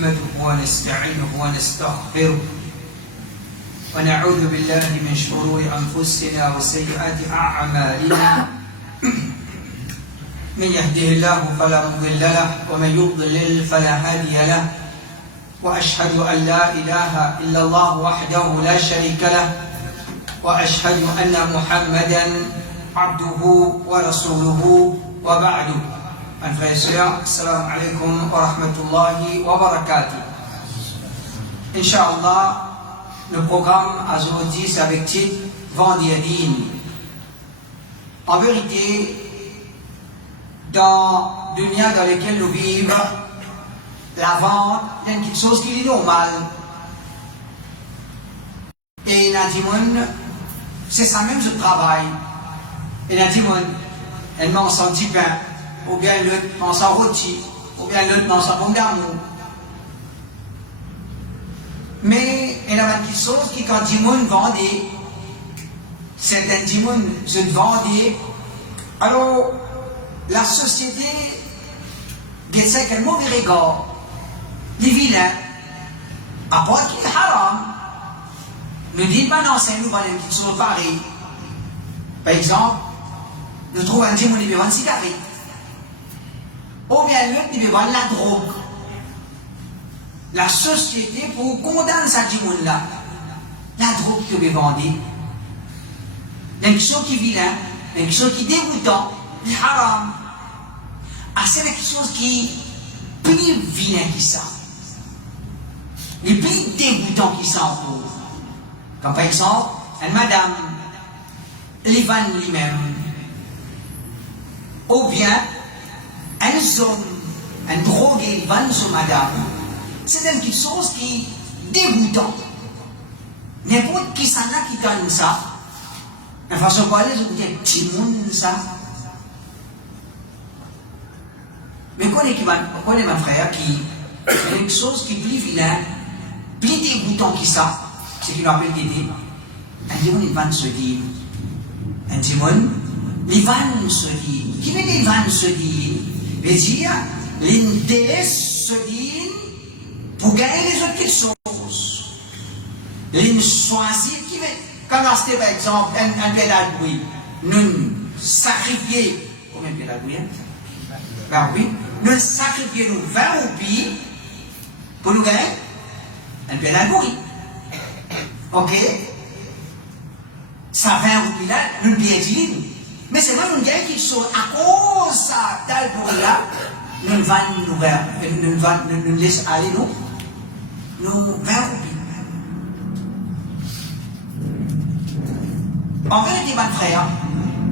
نحمده ونستعينه ونستغفره ونعوذ بالله من شرور أنفسنا وسيئات أعمالنا من يهده الله فلا مضل له ومن يضلل فلا هادي له وأشهد أن لا إله إلا الله وحده لا شريك له وأشهد أن محمدا عبده ورسوله وبعد. Mes frères et sœurs, assalamu alaikum wa rahmatullahi wa barakatuh. Inch'Allah, le programme aujourd'hui c'est avec titre Vendéadine. En vérité, dans le dunya dans lequel nous vivons, la vente est quelque chose qui est normal. Et Nadimoun, c'est ça même ce travail. Et Nadimoun, elle mange son petit pain. Ou bien l'autre mange en rôti, ou bien l'autre mange en bon d'amour. Mais il y a quelque chose qui, quand Dimoun vendait, certains Dimoun se vendaient, alors la société, c'est quel mauvais regard, les vilains, à part qu'il est haram, ne dit pas non, c'est nous, voilà une petite chose pareille. Par exemple, nous trouvons un Dimoun qui veut vendre cigarette. Ou bien l'autre qui veut vendre la drogue. La société, pour condamner ça, là, la drogue que veut vendre, il y a quelque chose qui est vilain, il y a quelque chose qui est dégoûtant, il est haram. Ah, c'est quelque chose qui est plus vilain que ça. Il est plus dégoûtant que ça en pour. Comme par exemple, une madame, Livan lui-même, ou bien, un homme, un drogué, vend sur madame, c'est quelque chose qui est dégoûtant. N'importe qui s'en a qui gagne ça, de façon quoi les autres disent, petit monde ça. Mais quoi est ma frère qui fait quelque chose qui est plus vilain, plus dégoûtant que ça, c'est qu'il appelle Dédé. Un démon, il va se dire. Un démon, il va se dire. Qui veut dire il va se dire? Veut dire, l'intérêt se dit pour gagner les autres choses. L'in choisit qui veut. Quand on a par exemple un pédale bruit, nous sacrifier, combien de pédales bruit? 20 roupies. Nous sacrifions 20 roupies pour nous gagner un pédale bruit. Ok? Ça 20 roupies là, nous piétinons. Mais c'est vrai, nous gagnons quelque chose à cause de ça, tel pour là, nous laissons aller, nous 20 roupies. En vérité, mon frère,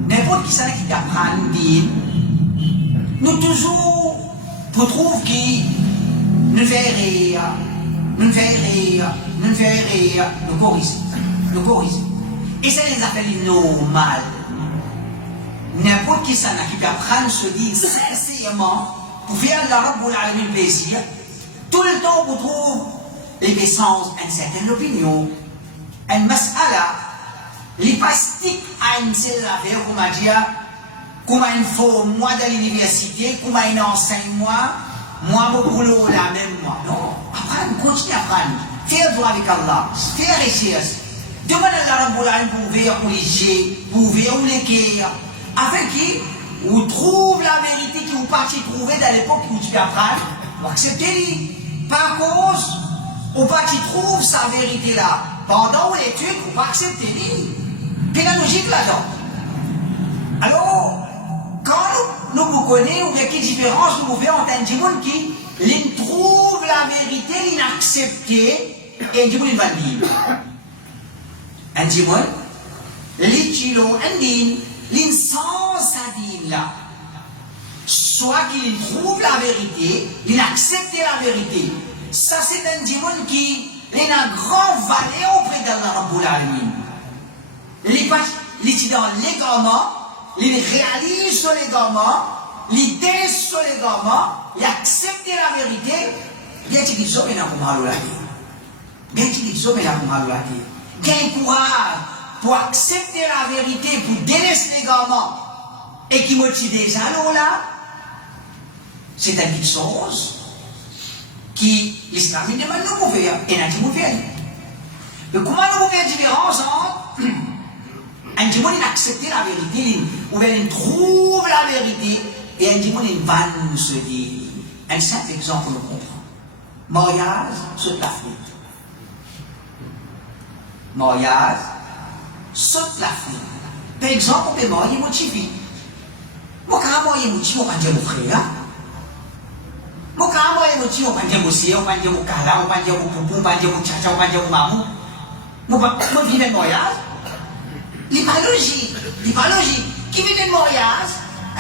n'importe qui s'en qui apprend dire, nous toujours, pour trouver qui nous fait rire, nous corrige. Et ça les appelle normal. N'importe qui s'en a qui apprend se dit sincèrement pour faire la Rabbul Alamin plaisir, tout le temps vous trouve les sens une certaine opinion, une mas'ala, les pastiques à une seule affaire, comme a dit, comme une fois, moi dans l'université, comme une enseigne, moi mon boulot là même, moi. Non, apprendre, continuer à apprendre, faire droit avec Allah, faire recherche, demander à la Rabbul Alamin pour ouvrir les pour ouvrir les cœurs. Avec qui vous trouvez la vérité que vous partiez trouver dans l'époque où tu apprends, vous acceptez-les. Par cause, vous partiez trouver sa vérité là. Pendant l'étude, vous pas acceptez-les. Quelle est la logique là-dedans? Alors, quand nous vous connaissons, il y a quelle différence nous faisons entre un monde qui trouve la vérité, l'inaccepte, et un monde va dire. Un monde, l'utile, un din, l'insens adine là, soit qu'il trouve la vérité, il accepte la vérité. Ça c'est un démon qui a une grande valeur auprès d'Allah Rabbul Alamin. Il est dans l'égarement, il réalise sur l'égarement, il délaisse sur l'égarement, il accepte la vérité, bien qu'il soit bien comme Haloulaki. Bien qu'il soit bien comme Haloulaki. Quel courage pour accepter la vérité, pour délaisser l'égarement, et qui motive déjà là, c'est une chose qui l'islam il demande nous pour faire et n'a pas fait. Mais comment nous pouvons faire différence entre un dimanche il accepte la vérité ou bien il trouve la vérité et un dimanche il va se dire. Un simple exemple nous comprend. Mariage saute la flûte. Mariage saute la flûte. Par exemple, on peut marier mon petit. Moi quand marier mon petit, on va dire mon frère. Moi quand marier mon petit, on va dire mon sœur, on va dire mon kala, on va dire mon poupou, on va dire mon tchacha, on va dire mon maman. Moi vivre un mariage. Il n'est pas logique. Il n'est pas logique. Qui vit un mariage?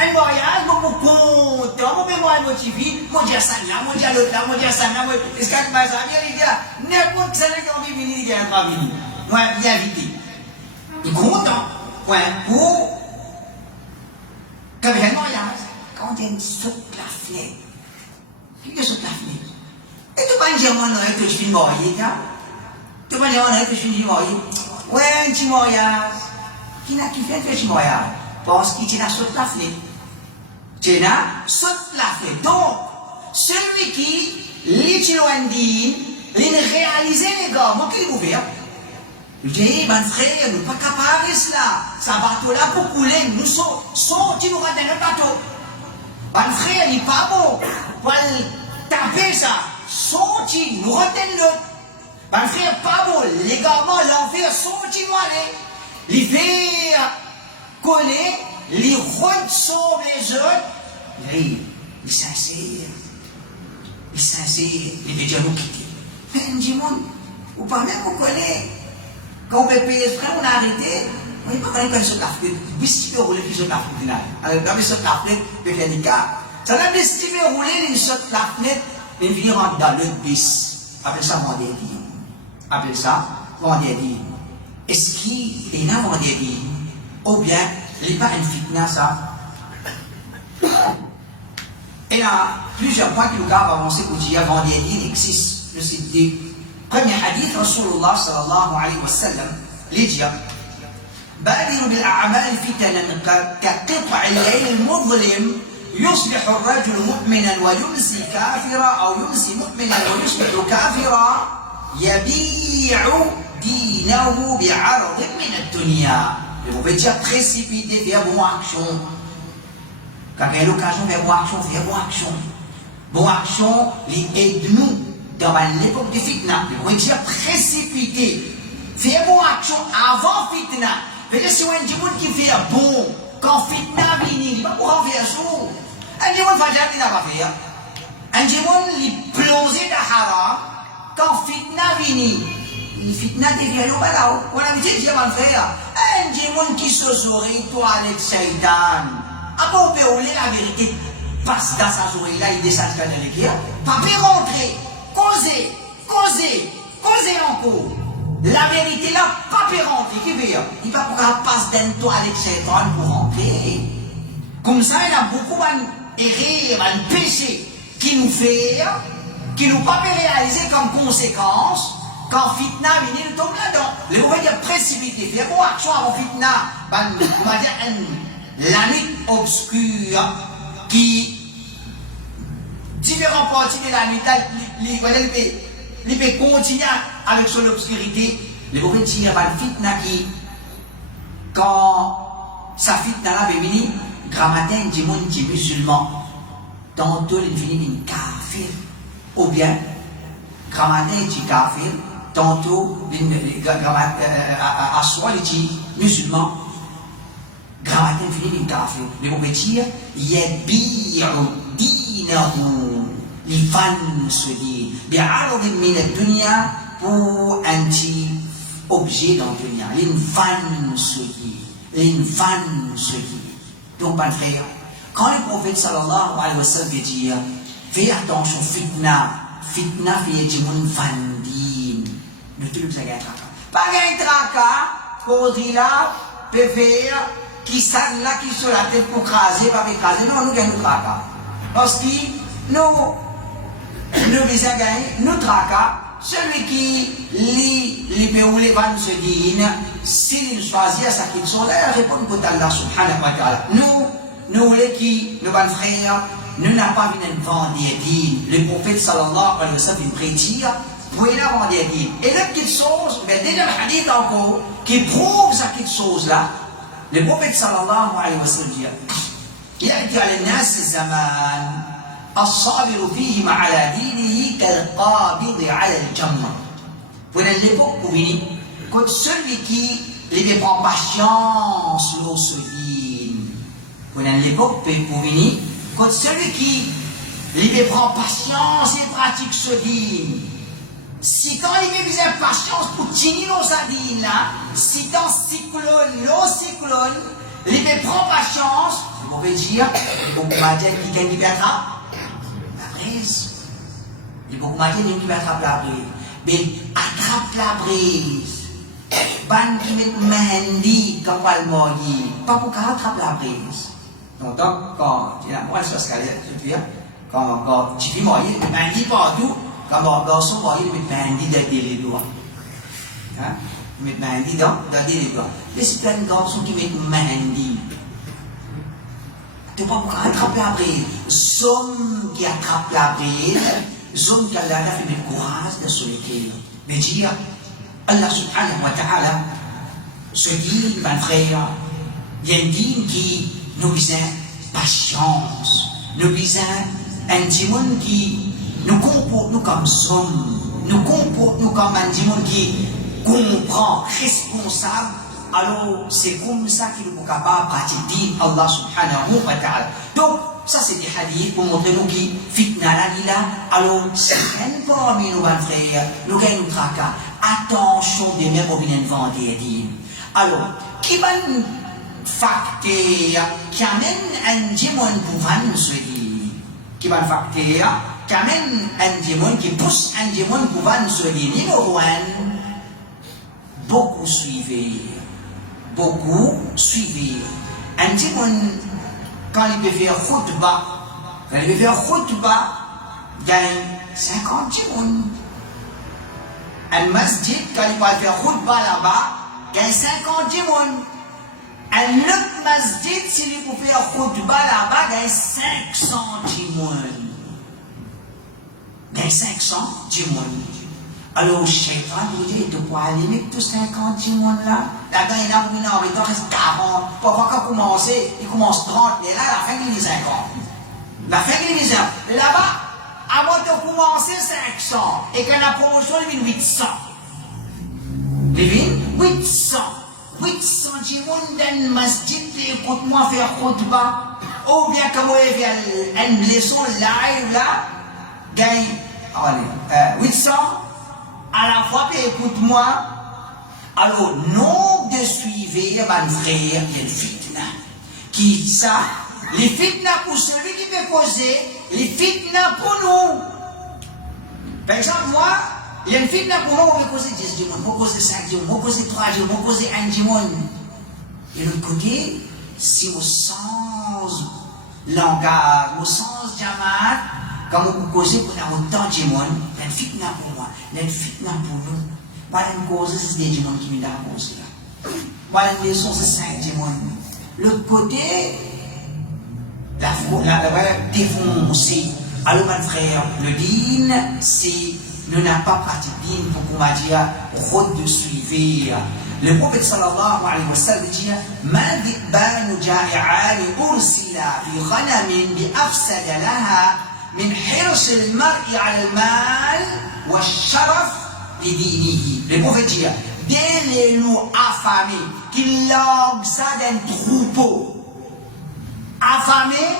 Un mariage, moi, pour content, moi, moi, mon petit fille, moi, j'ai ça là, moi, j'ai l'autre là, moi, j'ai ça là, moi, est-ce que tu m'as ça? Il dit, n'importe qui qui a envie de venir, il a pas venir. Moi, bien invité. Il est content. Ouais, pour. Quand il y a un mariage, quand il y a une saute la fenêtre, il saute la fenêtre. Et tu vas dire, moi, non, que je suis marié, tu vas dire, non, que je suis marié. Ouais, un petit mariage. Qui n'a qui fait un petit mariage? Parce qu'il a sauté la fenêtre. Tu as sauté la fenêtre. Donc, celui qui, l'Ichiloandine, il réalise les gars, moi qui l'ai ouvert. Il dit, mon frère, nous ne sommes pas capables de cela. Ça bateau là pour couler, nous sommes, tu nous rates dans le bateau. Mon frère, il n'est pas bon. Pour taper ça, sont-ils, nous retenons l'autre. Mon frère, pas bon. L'égarement, l'enfer, sont-ils, nous aller. Les faire coller, les routes sur les autres. Il est sincère. Il est sincère. Il veut dire nous quitter. Mais il dit, vous parlez, vous connaissez. Quand on peut payer ce frère, on a arrêté. On n'est pas connu comme ce café. Mais si tu veux rouler, puis ce café, alors, dans ce café, tu fais des cas. Ça n'a pas si tu veux rouler, il saute la fenêtre, il vient rentrer dans le bus. Appelle ça vendredi. Appelle ça vendredi. Est-ce qu'il est là vendredi? Ou bien, il n'est pas une fitna, ça? Et là, plusieurs points qui nous gardent avancer pour dire vendredi, il existe. Je cite premier hadith, Rasulullah sallallahu alayhi wa sallam, les dit بادروا بالأعمال فتنا كقطع الليل المظلم يصبح الرجل مؤمنا ويمسي كافرا أو يمسي مؤمنا ويصبح كافرا يبيع دينه بعرض من الدنيا. Vous pouvez dire précipiter, faire bonne action. Quand il y a l'occasion de faire bonne action, faire bonne action. Bonne action, aide-nous dans l'époque de fitna. Vous pouvez dire précipiter, faire bonne action avant fitna. Peut-être si on a un monde qui fait bon, quand fitna vient, il va pouvoir faire ça. Un monde va dire qu'il n'a pas fait. Un monde qui plonge dans le haram, quand fitna vient, il fitna devient le balao. On a dit, j'ai mal fait. Un monde qui se sourit, toi, avec Shaitan. Après, on peut oublier la vérité. Parce que dans sa souris là, il descend dans l'équipe. Pas peut rentrer, causer encore. La vérité là, pas peut rentrer. Qui veut dire? Il va pouvoir passer d'un toit avec Shaitan pour rentrer. Comme ça, il y a beaucoup d'erreurs, de péchés qui nous fait, qui nous pas réaliser comme conséquence. Quand fitna vient, nous tombe là-dedans. Les mauvais dire précipiter, faire bon action avant fitna. On va dire la nuit obscure qui, différents parties de la nuit, il peut continuer avec son obscurité. Les mauvais dire fitna qui, quand sa fitna là est venue, grammatin dit monde qui est musulman, tantôt il finit une kafir, ou bien grammatin dit kafir. Tantôt, à soi, il dit musulman, grammatin finit une kafir. Mais on peut dire, yabi'u dinahu, les fans se disent, bi'arad min ad-dunya, pour un petit objet dans le dunya. Les fans se disent. Donc, mon frère, quand le prophète sallallahu alayhi wa sallam dit, fais attention, fitna fait du monde fandi. Ne te le sais pas un tracas, causerie là, peut faire, qui s'en là, qui sur la tête pour craser, pas écraser. Non, nous gagnons tracas. Parce que nous visons gagner, nous tracas, celui qui lit les ou les vannes se disent, s'il choisit à ça qu'ils sont là, il répond pour Allah subhanahu wa ta'ala. Nous voulons qui, nos bons frères, nous n'avons pas vu vendre des dîmes. Le prophète sallallahu alayhi wa sallam vient prédire, pour y vendre des dîmes. Et la petite chose, ben déjà le hadith encore, qui prouve cette petite chose-là, le prophète sallallahu alayhi wa sallam dit, يأتي على الناس الزمان الصابر فيهم على دينه كالقابض على الجمر. Pour l'époque pour venir, quand celui qui les prend patience lorsqu'il pour l'époque pour venir, quand celui qui les prend patience et pratique ce dîme, si quand il met besoin de patience pour tenir nos dîme là, si dans cyclone, il prend patience, on peut dire, beaucoup de gens qui attrape la brise. Il y a beaucoup de gens qui attrape la brise. Mais attrape la brise. Ban qui met Mehendi comme elle m'a dit, pas pour qu'elle attrape la brise. Donc, quand tu as moi, je suis quand tu fais moyen, Mehendi partout, quand mon garçon moyen, il met Mehendi dans les doigts. Hein? Il met Mehendi dans les doigts. Mais c'est plein de garçons qui mettent Mehendi. Tu ne peux pas attraper la brise. Somme qui attrape la brise, somme qui a fait le courage de solitude. Mais dire, Allah subhanahu wa ta'ala, ce dit, mon frère, il y a un dîme qui nous besoin patience, nous besoin un dîme qui nous comporte nous comme somme, nous comporte nous comme un dîme qui comprend, responsable. Alors, c'est comme ça qu'il est capable de pratiquer Allah subhanahu wa ta'ala. Donc, ça c'est des hadiths pour montrer nous qui fitna la vie là. Alors, c'est un parmi nos frères, nous gagnons nous tracas. Attention des mêmes opinions vendre des dîmes. Alors, qui va nous facteur qui amène un démon pour vendre ce dîme? Qui va nous facteur qui amène un démon, qui pousse un démon pour vendre ce dîme? Numéro 1, beaucoup suivez. Beaucoup suivre. Un petit monde, quand il peut faire khutbah, il gagne 50 personnes. Un masjid, quand il va faire khutbah là-bas, gagne 50 personnes. Un autre masjid, s'il peut faire khutbah là-bas, gagne 500 personnes. Gagne 500 personnes. Alors, le shaitan nous dit, tu peux aller avec tous 50 personnes là. Là-bas, il y en a pour il reste 40. Pourquoi quand commencer, il commence 30, et là, la fin, il est 50. La fin, il est 50. Là-bas, avant de commencer 500, et quand la promotion, il vient 800. Il vient 800. 800 personnes dans le masjid, écoute-moi faire khutbah. Ou bien, comme il y a une leçon live là, gagne, allez, 800. À la fois, écoute-moi, alors, nombre de suiveurs, mon frère, il y a une fitna. Qui ça? Les fitna pour celui qui peut causer, les fitna pour nous. Par exemple, moi, il y a une fitna pour moi, on peut causer 10 démons, on peut causer 5 démons, on peut causer 3 démons, on peut causer 1 démon. Et de l'autre côté, si au sens langage, au sens jamaat, quand on peut causer pour autant de démons, il y a une fitna pour moi, il y a une fitna pour nous. Moi, une cause, c'est des démons qui me donnent cause là. Moi, une leçon, c'est 5 démons. L'autre côté, la défoncée. Alors, mon frère, le dîne, c'est, nous n'avons pas pratiqué dîne pour qu'on va dire, route de suivre. Le prophète sallallahu alayhi wa sallam dit, ما ذئبان جائعان أرسلا في غنم بأفسد لها من حرص المرء على المال والشرف. Le prophète dit, dès les loups affamés, qui languent ça d'un troupeau, affamés,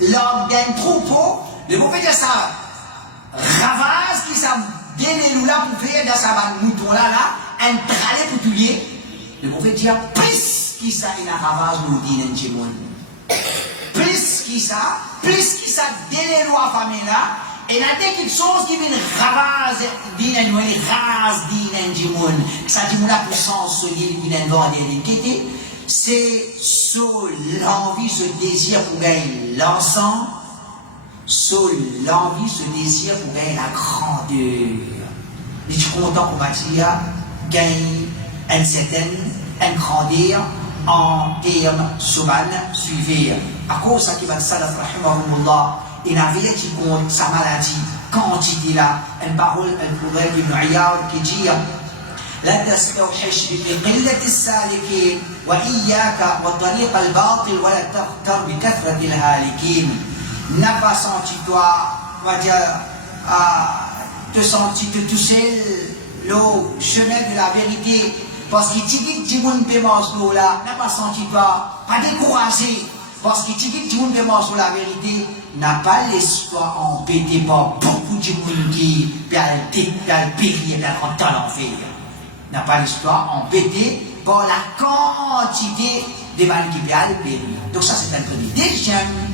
languent d'un troupeau, le prophète dit ça, ravage qui ça, dès les loups là pour faire dans sa mouton là, un tralé pour tuer, le prophète dit, plus qui ça, il a ravage nous dit d'un chémon. Plus qui ça, dès les loups affamés là, et il y a des choses qui viennent ravager, ça dit la puissance, c'est l'envie, ce désir pour gagner l'encens, l'envie, ce désir pour gagner la grandeur. Je suis content qu'on va dire, gagner une certaine grandeur en termes souvent suivre. à cause ça qui va salaf rahimahumullah, il avait dit contre sa maladie, quantité là, une parole, un proverbe d'Ibn Iyad qui dit لا تستوحش بقلة السالكين وإياك وطريق الباطل ولا تغتر بكثرة الهالكين. N'a pas senti toi, on va dire, te toucher le chemin de la vérité, parce que tu dis que tu ne peux pas là, n'a pas senti toi, pas découragé, parce que tu dis que tu ne peux pas la vérité, n'a pas l'espoir embêté par beaucoup de gens qui perdent périr et perdent en enfer. N'a pas l'histoire embêtée par la quantité de mal qui perdent périr. Donc ça c'est un premier. Deuxième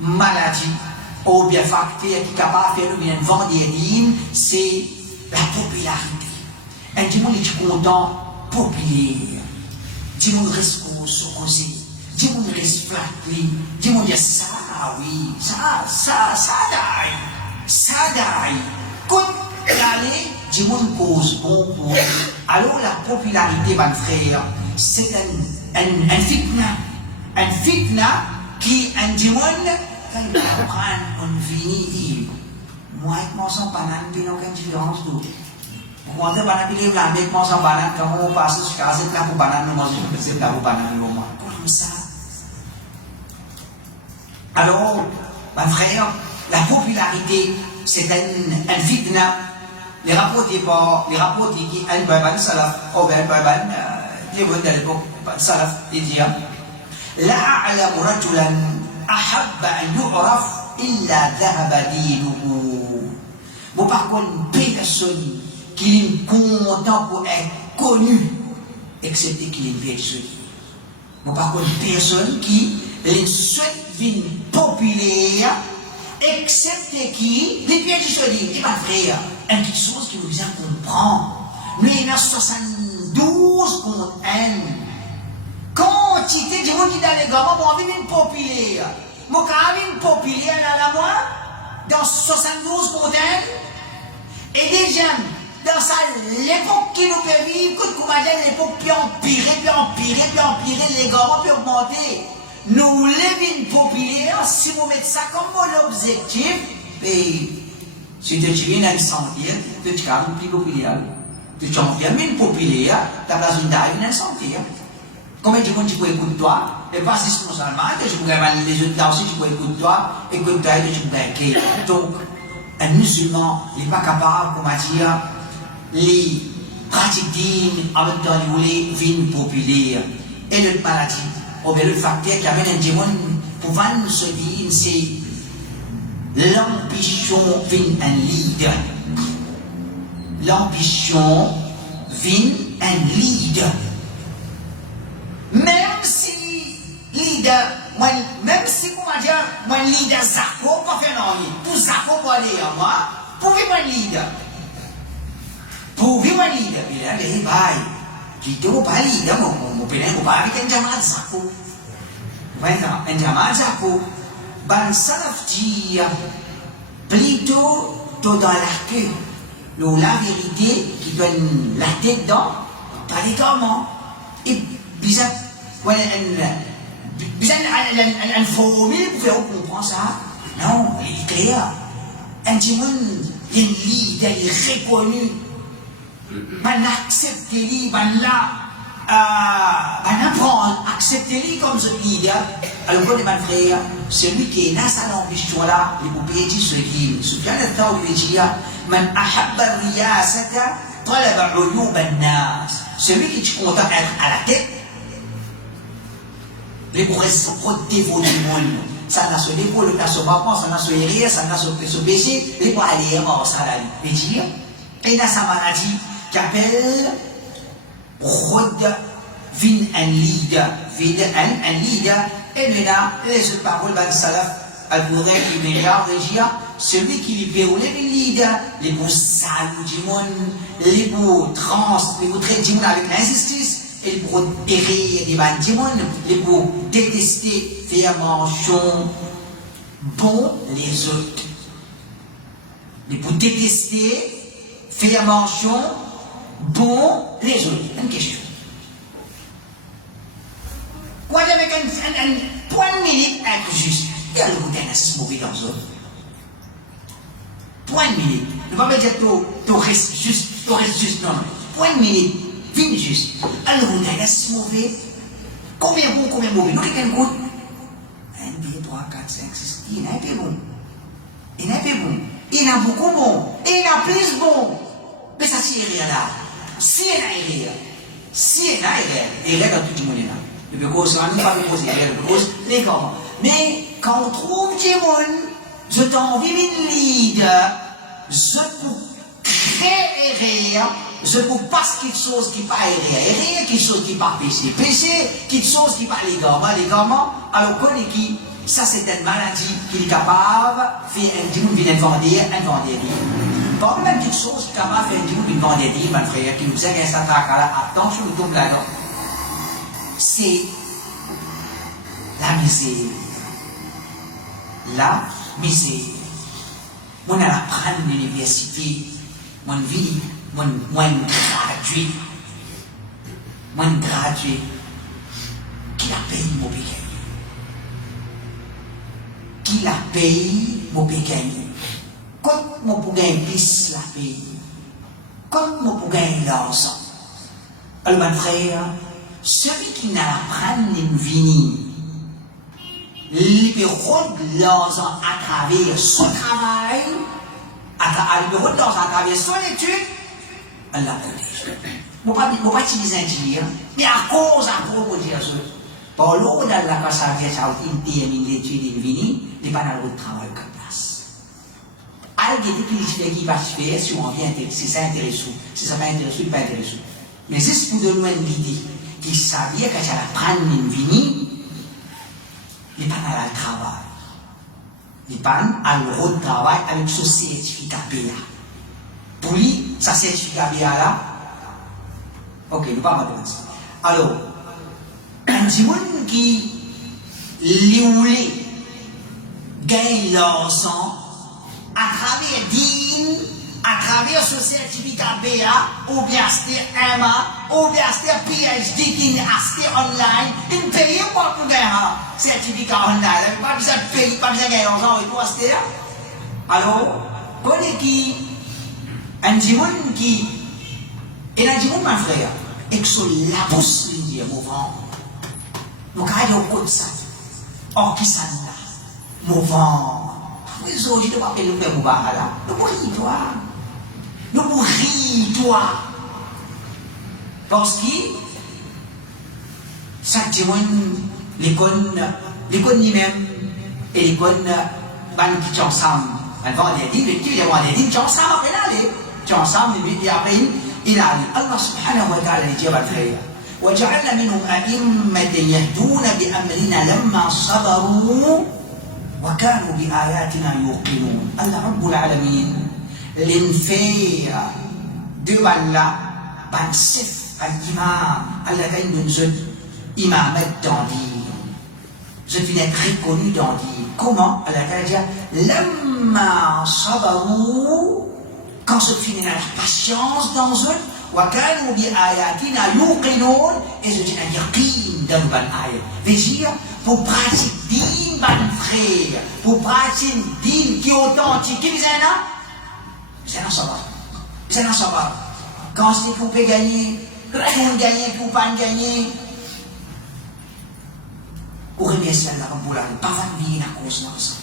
maladie ou bien facteur qui est capable de faire une vendéline, c'est la popularité. Et tout le monde est content, populaire. Tout le monde reste causé. Tout le monde reste flatté. Tout le monde dit ça, oui, ça d'aille. Quand l'aller, tout le monde cause bon pour. Alors la popularité, mon frère, c'est un fitna. Un fitna qui, un démon, quand il prend une vie, dit, moi, avec mon sang banane, il n'y a aucune différence d'où. Quand on banane, il y a avec mon sang banane, quand on passe jusqu'à cette là pour banane, nous mangeons cette là pour banane, comme ça. Alors, mon frère, la popularité, c'est un fitna. Les rapports qui, un baban salaf, ou un baban, qui vont de l'époque, salaf, il dit, لا أعلم رجلا أحب أن يعرف إلا ذهب دينه. Bon, par contre, personne qui est content pour être connu, excepté qu'il est personne. Bon, par contre, personne qui est souhaite vie populaire, excepté qui, les pieds du solide, et ma frère, une petite chose qui nous vient comprendre. Nous, il y a 72 contre 1. Quantité de monde qui dans les gamins, moi, une populaire. Moi, quand une populaire, là, moi, dans 72 contre 1, et déjà, dans ça, l'époque qui nous peut vivre, quand on va dire l'époque qui empirer, les gamins peuvent augmenter. Nous, les populaires, si vous mettez ça comme l'objectif, et si tu viens dans une santé, tu es un plus populaire. Tu es un populaire, tu as besoin d'aller dans une santé. Combien de gens tu peux écouter toi, et pas si c'est seulement, tu peux les autres là aussi, tu peux écouter toi, écoute toi, et tu peux écouter. Donc, un musulman, il n'est pas capable, comment dire, les pratiques en même temps, il voulait vie populaire. Et l'autre maladie, ou bien le facteur qui amène un démon pour vendre ce dire, c'est l'ambition vient un leader. L'ambition vient un leader. Même si leader, même si comment dire, mon leader Zako, pas faire non, pour Zako pas aller à moi, pour vivre un leader. Pour vivre un leader, il a les bails. Qui te pas leader, mon père, mon père, avec un jamal Zako. Voilà, un jamal Zako. Ben, salaf dit, plutôt, dans la queue, la vérité qui donne la tête dans, pas les gamins. Et bisa une formule pour faire comprendre ça. Non, il est clair. Un démon, il y a un leader, il est reconnu. Man accepte lui, man apprend, accepte-lui comme ce leader. Alors, quand mon frère, celui qui est dans sa ambition là, il peut payer ce qu'il. Ce qu'il y a le temps de dire, man ahabba riyasata, talaba uyub an-nas. Celui qui est content d'être à la tête, les progrès dévots du monde. Ça n'a se dévoile, ça n'a se pas, ça n'a se rire, ça n'a se baisser, les pas aller en ça là, les dire. Et il a sa maladie qui appelle Rod vin un leader, un leader, et nous là, les autres paroles de Salaf, Al-Bourré, qui meilleur régia, celui qui lui péroulait les leaders, les beaux salauds du monde, les beaux traiter du monde avec l'injustice, et les beaux dérir des bandes du monde, les beaux détester, faire mention bon les autres. Les beaux détester, faire mention bon les autres. Une question. Quoi avec point de minute être juste. Et elle vous donne assez mauvais dans eux. Point de minute. Ne pas me dire tu restes juste, non. Point de minute, fin juste. Elle vous donne assez mauvais. Combien bon, combien mauvais? Nous, quelqu'un goûte. 1, 2, 3, 4, 5, 6, il y en a un peu bon. Il y en a un peu bon. Il y en a beaucoup bon. Et il y en a plus bon. Mais ça, c'est rien là. Si il y en a rien. Si il y en a rien. Il y a dans tout le monde là. Le because, on ne va pas poser le because, les comment. Mais quand on trouve des gens, je t'envie de leader, je peux créer rien, je peux passer quelque chose qui n'est pas rien, quelque chose qui n'est pas péché, quelque chose qui n'est pas les gamins, alors connaît qui, ça c'est une maladie qui est capable de faire un dimanche une vendée. Par même quelque chose qui est capable de faire un dimanche une vendée, mon frère, qui nous dit qu'un certain cas, attention, nous tombe là-dedans. C'est la misère. La misère. Moi, on apprend à l'université, mon vie, mon gradué. Qui la paye mon pékin? Qui la paye mon pékin? Quand mon pékin plus la paye? Quand mon pékin l'argent? Alors, mon frère, celui qui n'a pas de vie, il peut rendre l'argent à travers son travail, il peut rendre l'argent à travers son étude, Allah protège. Je ne vais pas utiliser un dire, mais à cause de dire ça. Par l'eau d'Allah, quand ça vient, ça termine l'étude, il vient, il va dans le travail comme place. Alors, il y a des qui va se faire, si on vient intéresser, si ça intéresse, si ça ne va pas intéresser, il ne va pas intéresser. Mais c'est pour donner une idée. Qui savait que j'allais prendre une vie, il n'est pas dans le travail. Il n'est pas dans le travail avec ce certificat BA. Pour lui, ce certificat BA là, ok, il ne pas mal de ça. Alors, un petit monde qui voulait gagner l'argent à travers dîme, à travers ce certificat BA, ou bien c'était MA, ou bien c'était PhD qui est acheté online, il paye pas pour gagner un certificat online. Pas besoin de payer, pas besoin de gagner l'argent et tout acheter. Alors, quand qui, un dimanche qui, et un dimanche, mon frère, et que sur la pousse, il dit, mon vent, nous avons un ça. Or, qui ça là? Mon vent. Les autres, je ne vais pas payer le père Moubarak là. Nous pourrions, toi. Nous pourrions, toi. Parce que, chaque dimanche, l'école lui-même, et l'école, qui sont ensemble. Un vendredi, le petit, les vendredis, ils sont ensemble après l'aller. Ils sont ensemble, et après, il a dit, Allah subhanahu wa ta'ala, il dit à votre frère, وجعلنا منهم أئمة يهدون بأمرنا لما صبروا وكانوا بآياتنا يوقنون. الله رب العالمين l'enfer de Balla, ban sif al-imam, Allah gagne de nous imamet dans dire. Je vais être reconnu dans dire. Comment? Allah va dire, lamma sabarou, quand je finis la patience dans eux, وكانوا بآياتنا يوقنون, et je dis un yaqin dans le ban ayat. C'est-à-dire, pour pratiquer din ban frère, pour pratiquer din qui est authentique, qui vient là, c'est un savoir. C'est un savoir. Quand c'est qu'on peut gagner, qu'on gagne, qu'on pas gagner, on remercie Allah Rabbul Alamin, pas vendine à cause de l'argent.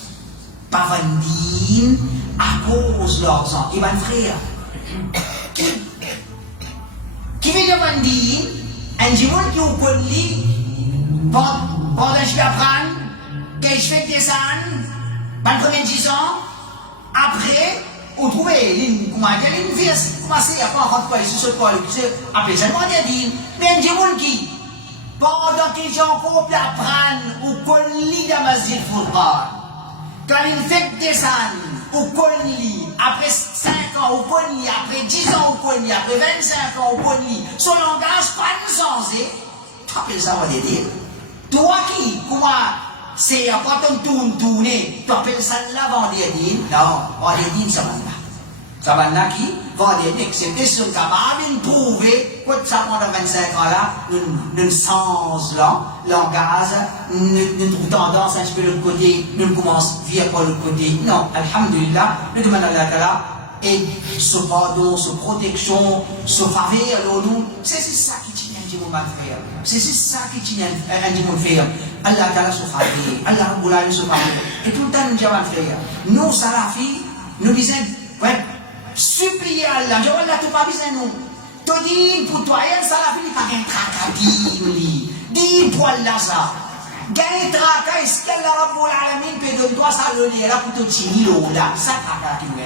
Pas vendine à cause de l'argent. Et ben frère, qui veut dire vendine, un dimanche qui vous connaît, pendant que je vais apprendre, que je fais descendre, pendant combien de 10 ans, après, vous trouvez, comment dire, une vie, commencez à pas rentrer ici sur le col, après ça, on dit, mais un dimanche qui, pendant qu'ils ont encore pu apprendre, ou qu'on lit dans ma masjid football, quand ils fait descendre, ou qu'on lit, après 5 ans, ou qu'on lit, après 10 ans, ou qu'on lit, après 25 ans, ou qu'on lit, son langage pas nous changer, tu appelles ça, on va dire, toi qui, comment, c'est après ton tourner, tu appelles ça là, on va dire, non, on va dire, ça va là. Ça va là qui va des exceptés sont capables de prouver que ça pendant 25 ans là, nous sens là, langage, nous tendance un peu de l'autre côté, nous commençons à vivre par l'autre côté. Non, alhamdulillah, nous demandons à Allah Ta'ala, et ce pardon, ce protection, ce faveur, alors nous, c'est ça qui tient un dimanche frère. C'est ça qui tient un dimanche frère. Allah Ta'ala se faveur, Allah Rabbul Alamin se faveur. Et tout le temps nous disons frère, nous salafis, nous disons, ouais, supplier Allah, je Allah tout pas besoin nous. Te dis pour toi, et salafi n'est pas un tracadine, dis pour Allah ça. Gagne tracas, est-ce qu'Allah Rabbul Alamin peut donner toi ça le lien là pour te tirer là, ça tracas qui nous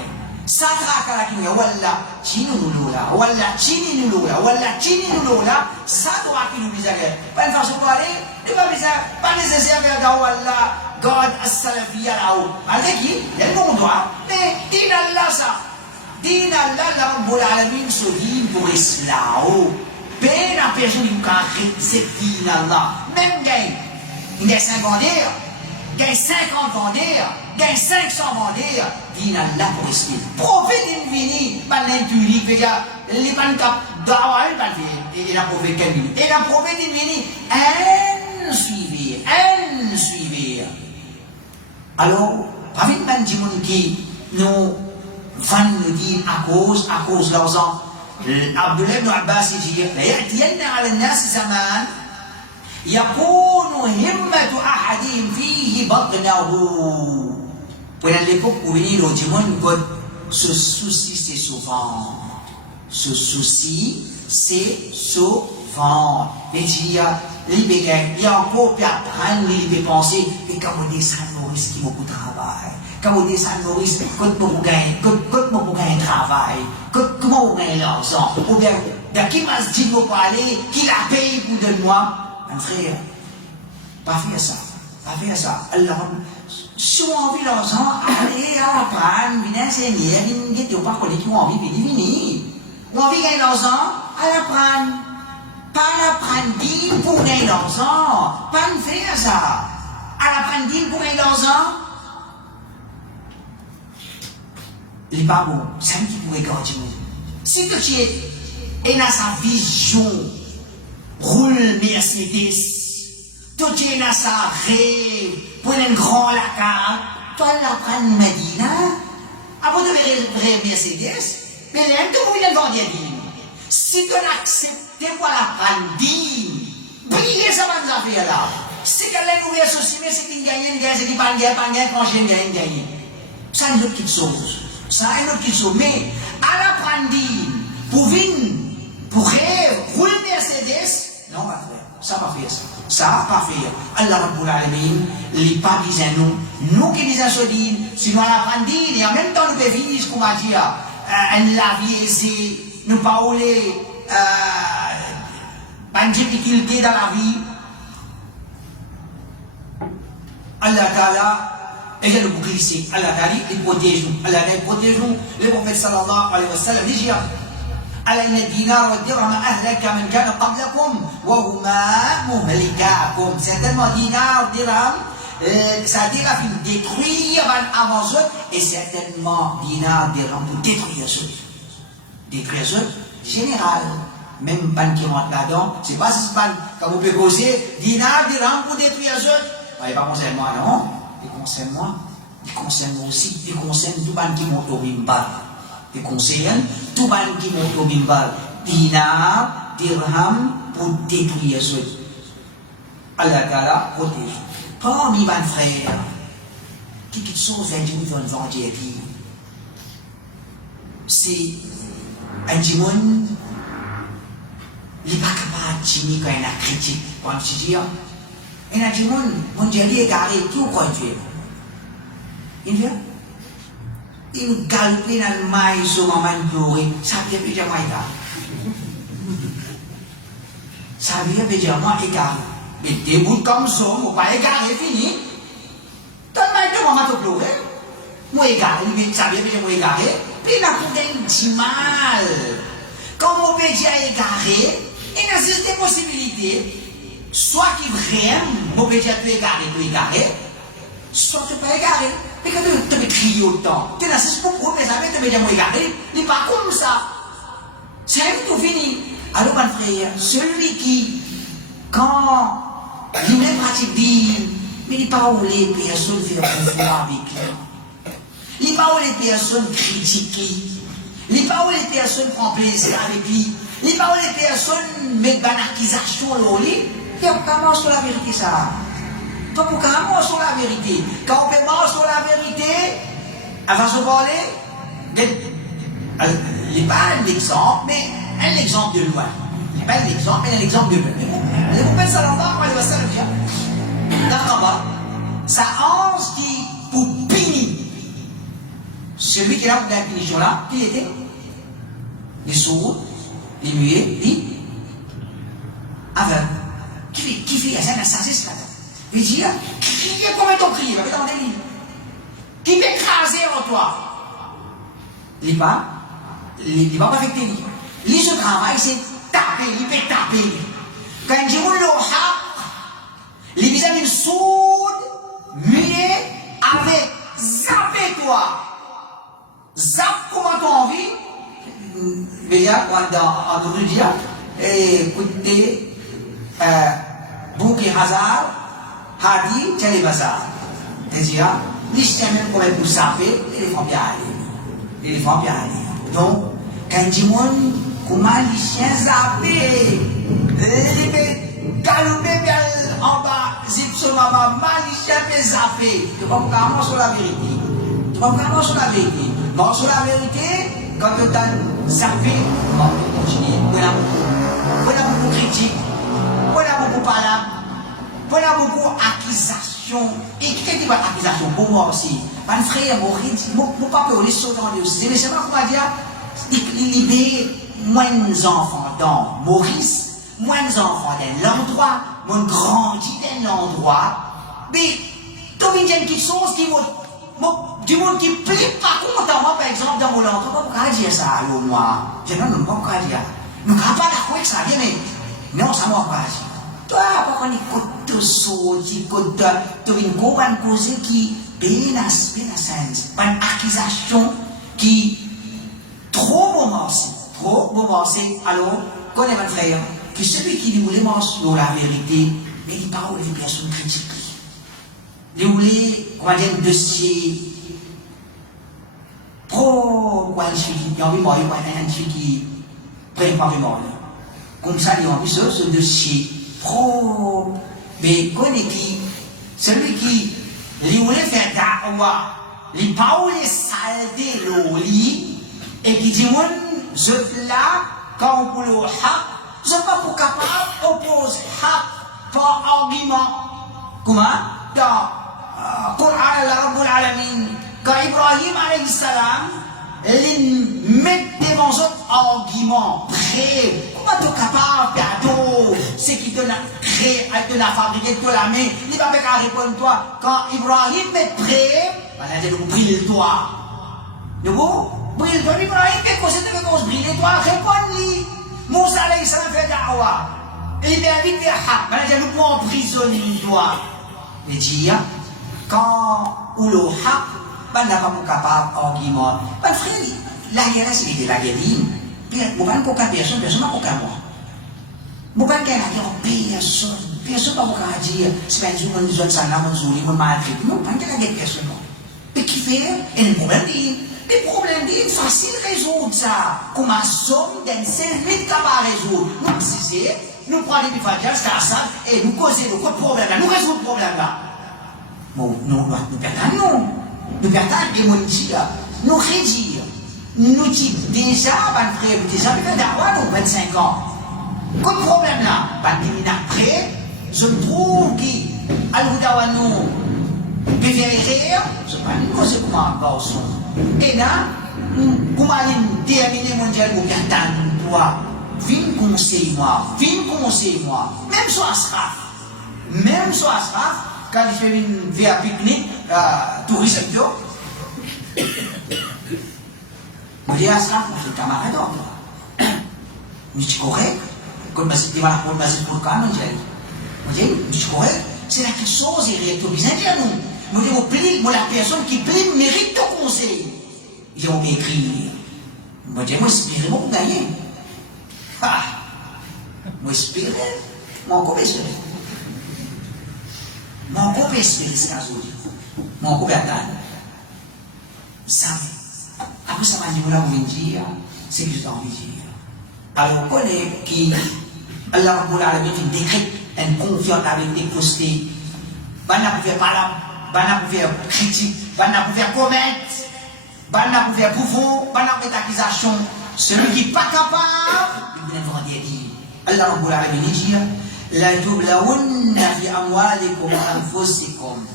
Satraka lakini wala chini nulula wala chini nulula wala chini nulula sato akinuliza gani pas façon parler ne pas besoin pas nécessaire de wala God as-salafiyya au avec qui le monde mais din Allah ça din Allah la rabbul alamin se dit pour islam ben la personne qui carré c'est din Allah même gain il y a 50 ans gain 50 vendeurs gain 500 vendeurs din Allah pour islam prophète in vini pas l'impuri veja les ban cap dawa ban et la prophète Camille et la prophète in vini un suivi alors avec ban dimon qui nous van nous dire à cause l'argent Abdullah ibn Abbas dit la ya'tiyanna 'ala an-nas zaman يكون همة أحدهم فيه بطنه. Pour l'époque où venir au Timon, ce souci c'est souvent. Ce souci c'est souvent. Et il y a encore puis apprendre, il peut penser, mais quand on descend Maurice qui a beaucoup de travail, quand on descend Maurice, quand on gagne travail, comment on gagne l'argent, ou bien, dans qui m'a dit pour parler, qui la paye pour de moi. Un frère, pas faire ça, pas faire ça. Alors, si on a envie d'argent, allez à la prendre, venez enseigner, venez dire pas qu'on est qui ont envie, venez. On a envie de gagner l'argent, à la prendre. Pas à la prendre digne pour gagner l'argent, pas de faire ça. À la prendre digne pour gagner l'argent, il n'est pas bon, c'est un qui pourrait garder. Si tu es dans sa vision, roule Mercedes, tout est dans sa rêve, pour un grand lacard, toi la prends Medina, avant de vrai Mercedes, mais là, tout le monde vend des dignes. Si tu acceptes pour la prendre digne, briller ça va nous affaire là. Si qu'elle est ouverte aussi, mais c'est qu'il gagne, c'est qu'il pas gagne, quand je gagne. Ça une autre petite chose. Ça une autre petite chose. Mais à la prendre digne, pour venir, pour rêve, rouler Mercedes, non, pas faire. Ça pas faire ça. Ça pas faire. Allah Rabbul Alamin, les pas disent nous qui disons ce din, sinon la prendre din, et en même temps nous pouvons finir ce qu'on va dire, la vie aisée, nous parler, pas une difficulté dans la vie. Allah Ta'ala, et j'ai le bouclier ici, Allah Ta'ala, il protège nous. Allah Ta'ala protège nous. Le prophète sallallahu alayhi wa sallam dit, على إن الدينار والدرهم أهلك من كان قبلكم وهما مهلكاكم. Certainement dinar, dirham, ça dit là pour détruire avant eux, et certainement dinar, dirham pour détruire eux. Détruire eux, général. Même ban qui rentre là-dedans, c'est pas ce ban, comme vous pouvez causer, dinar, dirham pour détruire eux. Ouais, pas concerne moi, non. Il concerne moi. Il concerne moi aussi. Il concerne tout ban qui monte au mimbar. Des conseils, tout le monde qui monte au mimbar, dinar, dirham, pour détruire ceux. Allah Ta'ala protège. Parmi mes frères, qui sauve un dimanche dans le vendredi, c'est un dimanche, il n'est pas capable de tenir quand il a critique, quand il dit, et un dimanche, mon Dieu est égaré, tout quoi il fait. Il vient. Il galpe dans le maïs sur maman pleurer, ça vient déjà moi égaré. Ça vient déjà moi égaré. Mais des bouts comme ça, on va égarer, fini. Tant que maman te pleurer, moi égaré, ça vient déjà moi égaré, puis il a pour gagner du mal. Quand mon pédie a égaré, il existe des possibilités. Soit qu'il vraiment, mon pédie a pu égarer, soit tu peux égarer. Mais quand tu me cries autant, tu n'as pas pour mes amis, tu me dis, moi, regardez, il n'est pas comme ça. C'est tout fini. Alors, mon frère, celui qui, quand lui-même pratique dit, mais il n'est pas où les personnes font pouvoir avec lui. Il n'est pas où les personnes critiquent. Il n'est pas où les personnes prennent plaisir avec lui. Il n'est pas où les personnes mettent une accusation au lit. Il y a comment sur la vérité ça. Pas pour comment sur la vérité. Quand on peut manger sur la vérité, avant de se parler, il n'est pas un exemple, mais un exemple de loi. Il n'est pas un exemple, mais un exemple de loi. Vous faites ça là-bas, moi je vais ça le dire. Là-bas, ça ange qui pour punir. Celui qui est là pour la punition là, qui était? Les sourds, les muets, les aveugles. Qui fait un assassin là? Il dit, criez comme ton cri, va dans des livres. Qui peut écraser en toi? Il va pas affecter lui. Lui, ce travail, c'est taper, il peut taper. Quand il dit, les visages sourds, muets, avec zapper toi. Zap comment tu as envie. Mais là, en nous dire, écoutez, Bouki Hazard, Hadi, Télébazar. C'est-à-dire, l'histoire même comme pour saper, les femmes bien aller. Les femmes bien aller. Donc, quand il dit, comment les chiens zapper, les galoper bien en bas, zip sur ma maman, les chiens peut zapper. Tu vas vraiment sur la vérité. Tu vas vraiment sur la vérité. Bon, sur la vérité, quand tu as zappé, on continue. On a beaucoup de critiques, on a beaucoup de paroles, on a beaucoup d'accusations. Et qui dit accusation pour moi aussi? Mon frère, mon papa, on est sur le Dieu. Mais c'est pas comment dire, il y a moins d'enfants dans Maurice, moins d'enfants dans l'endroit, moins grandi dans l'endroit. Mais, tu as quelque chose qui du monde qui ne plaît pas content, moi par exemple, dans mon endroit, pourquoi dire ça, moi? Je ne sais pas pourquoi dire. Nous ne pouvons pas la ça, bien, mais non, ça m'a pas dit. Toi, pourquoi on est côté saudi, côté, tu as une grande cause qui, une accusation qui, trop romancée, alors, connais mon frère, que celui qui lui voulait mentionner la vérité, mais il parle des personnes critiques. Il voulait, on va dire, un dossier il y a un fille qui prend pas vraiment. Comme ça, il y a un ce dossier pro. Mais celui qui voulait faire da'wa, il parle saleté l'oli, et qui dit, je là, quand on peut le haq, je ne suis pas pour capable d'opposer haq par argument. Comment? Dans Coran al-Rabbul Alamin, quand Ibrahim alayhi salam, il met devant eux argument prêt. Comment tu es capable de ce qui te l'a créé, te l'a fabriqué, te l'a mis, il va pas répondre toi. Quand Ibrahim est prêt, il va dire, brille-toi. De vous, brille-toi, Ibrahim, qu'est-ce que tu brille toi, réponds-lui. Moussa alayhi salam fait da'wa. Il m'invite à haq, il va dire, nous pouvons emprisonner toi. Il dit, quand ou le haq, ben n'a pas capable d'argument. Ben frère, la guerre c'est la guerre. Vous ne pouvez pas personne, personne n'a pas moi. Vous ne pouvez pas dire personne, personne n'a pas dire c'est pas une zone ça là, une zone, une matrice. Non, pas de la guerre personne. Mais qui fait? Et le problème dit, facile résoudre ça. Comme un somme d'un seul vite capable résoudre. Nous c'est nous prenons des fatigas, c'est ça, et nous causons le problème là, nous résoudons le problème là. Bon, nous perdons, nous perdons des monitions, nous réduire, nous disons déjà, déjà, nous 25 ans. Quel problème là? Après, je trouve qu'Al-Houdawa nous peut faire rire, je ne sais pas comment un garçon. Et là, comment aller terminer mondial pour qu'un toi, viens conseille-moi, même soit Asraf, quand il fait une vie à pique-nique, touriste, je dis Asraf, je suis camarade d'autre. Je suis correct. Quand je suis là pour le canon, je dis correct. C'est la chose, il est tout bien dire nous. Moi, la personne qui plaît mérite ton conseil. Ils ont écrit. Moi, je m'inspire pour gagner. Ah! Moi, espérer. Moi, comment espérer? Moi, comment espérer ce cas aujourd'hui? Moi, comment attendre? Ça, après ça m'a dit, voilà, vous dire, c'est que je t'en envie de dire. Alors, on connaît qui, Allah Rabbul Alamin, décrète une confiance avec des postés. Bana pouvait parler, bana pouvait critique, bana pouvait commettre, bana pouvait pouvoir, bana pouvait accusation. Celui qui n'est pas capable, il venait de dire. Allah Rabbul Alamin dit, la tublawunna fi amwalikum wa anfusikum.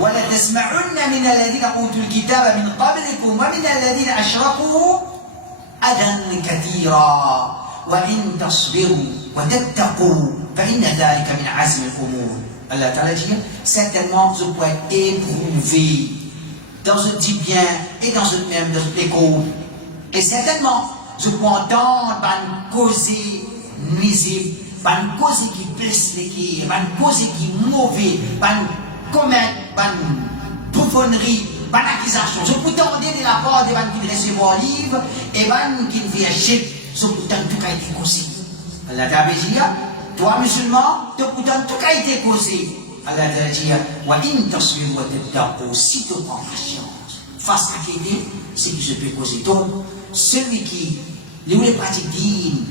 ولا تسمعن من الذين أوتوا الكتاب من قبلكم ومن الذين أشركوا أذى كثيرا وإن تصبروا وتتقوا فإن ذلك من عزم الأمور. Allah Ta'ala dit, certainement je pourrais éprouver dans ce petit bien et dans ce même dans ce écho. Et certainement je peux entendre une causer nuisible, une cause qui blesse les cœurs, une cause qui est mauvaise, commettre une bouffonnerie, une accusation. Je peux t'entendre de la part de gens qui recevoir livre et de gens qui viennent acheter. Je peux t'entendre tout a été causé. Allah Ta'ala dit, toi musulman, tu peux t'entendre tout a été causé. Allah Ta'ala dit, wa in tasbiru wa tattaqu, si tu prends patience face à quelqu'un, c'est que je peux causer. Donc, celui qui les pratiques dignes,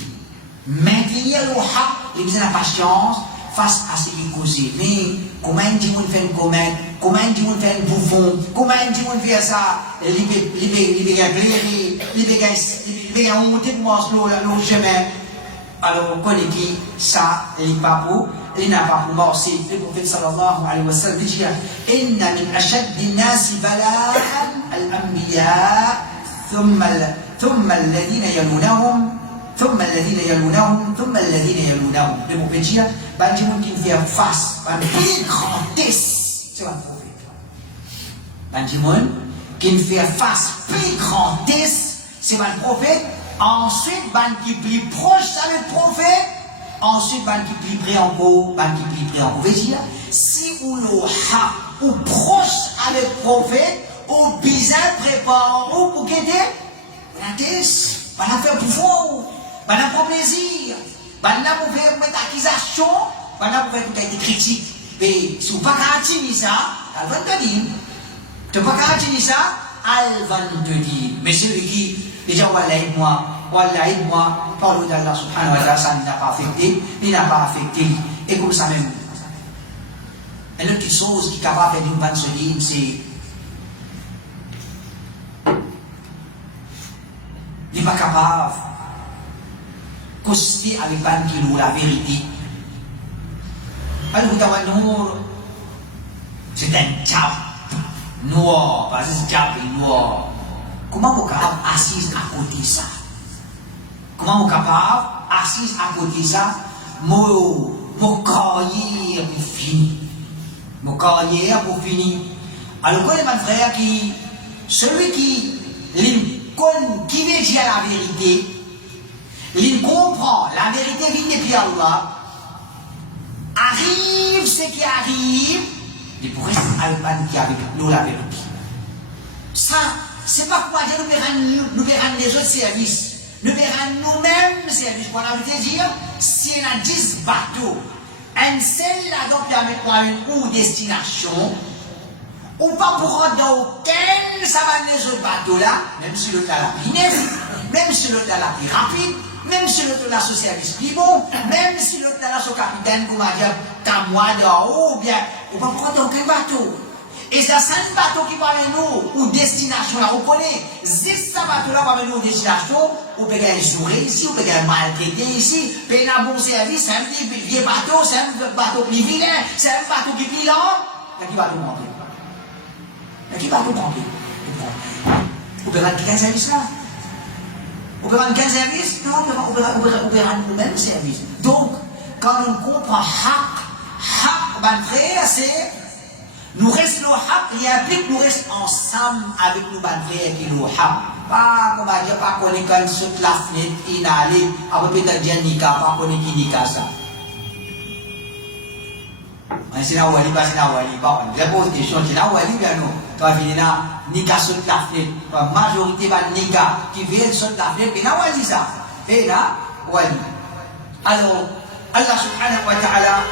maintenir le haq, les la patience face à ce qui est causé. Mais comment dit on fait une comète, comment dit on fait un bouffon, comment dit on fait ça, les monter pour le chemin. Alors on connaît qui ça, il n'est pas pour, il n'a pas pour mort. C'est le prophète sallallahu alayhi wa sallam dit, inna min ashaddi nasi bala'an al-anbiya thumma alladhina yalunahum ثم الذين يلونهم ثم الذين يلونهم. Le prophète dit, ben Dieu qui fait face, ben plus grandesse, c'est un prophète. Ben Dieu qui fait face, plus grandesse, c'est un prophète. Ensuite, ben qui plus proche avec le prophète. Ensuite, ben qui plus près encore, ben qui plus près encore. Veut dire, si ou le ha ou proche avec le prophète, ou bizarre prépare ou pour qu'aider, la tête, ben la faire pouvoir. Ben là pour plaisir, ben là pour faire mettre accusation, ben là pour faire des critiques. Mais si vous n'avez pas garanti ça, elle va te dire. Tu n'as pas garanti ça, elle va te dire. Mais celui qui déjà, Wallah aide-moi, parle d'Allah subhanahu wa ta'ala, ça n'a pas affecté, il n'a pas affecté. Et comme ça même. Et l'autre chose qui est capable de faire une bonne solide, c'est. Il n'est pas capable. Coster avec ban qui loue la vérité. Al-Hutawa c'est un diable noir, parce que c'est diable noir. Comment vous êtes capable assise à côté de ça? Comment vous êtes capable assise à côté de ça? Mon carrière pour finir. Mon carrière pour finir. Alors, quoi, les frères, celui qui veut dire la vérité, il comprend, la vérité vient depuis Allah. Arrive ce qui arrive, il pourrait rester avec qui avec nous la vérité. Ça, c'est pas pour dire nous verrons les autres services. Nous verrons nous-mêmes services. Pour la vérité dire, si on a 10 bateaux, un seul là-dedans permet quoi une destination, ou pas pour rentrer dans aucun, ça va les autres bateaux là, même si le cas la plus neuf, même si le cas la plus rapide, même si l'autre là, ce service plus bon, même si l'autre là, ce capitaine, comme on dit, t'as moi d'en haut, ou bien, on va prendre aucun bateau. Et c'est un bateau qui va avec nous, ou destination là, on connaît, si ce bateau là va avec nous, destination, on peut gagner sourire ici, on peut gagner maltraité ici, payer un bon service, c'est un vieux bateau, c'est un bateau plus vilain, c'est un bateau qui est plus lent, là qui va tout monter. Là qui va tout monter. On peut gagner quel service là? On peut rendre quel service? Non, on peut rendre le même service. Donc, quand on comprend haq, ben frère, c'est nous restons le haq, il implique nous restons ensemble avec nous, ben frère, qui est le haq. Pas, on va dire, pas qu'on est quand sur la fenêtre, inhalé, après peut-être dire nika, pas qu'on est qui nika ça. C'est la wali, pas c'est la wali. Bon, je pose question, c'est la wali, bien non. Toi, il y a nika saute la fenêtre. La majorité va nika qui vient saute la fenêtre, puis la wali ça. Et là, wali. Alors, Allah subhanahu wa ta'ala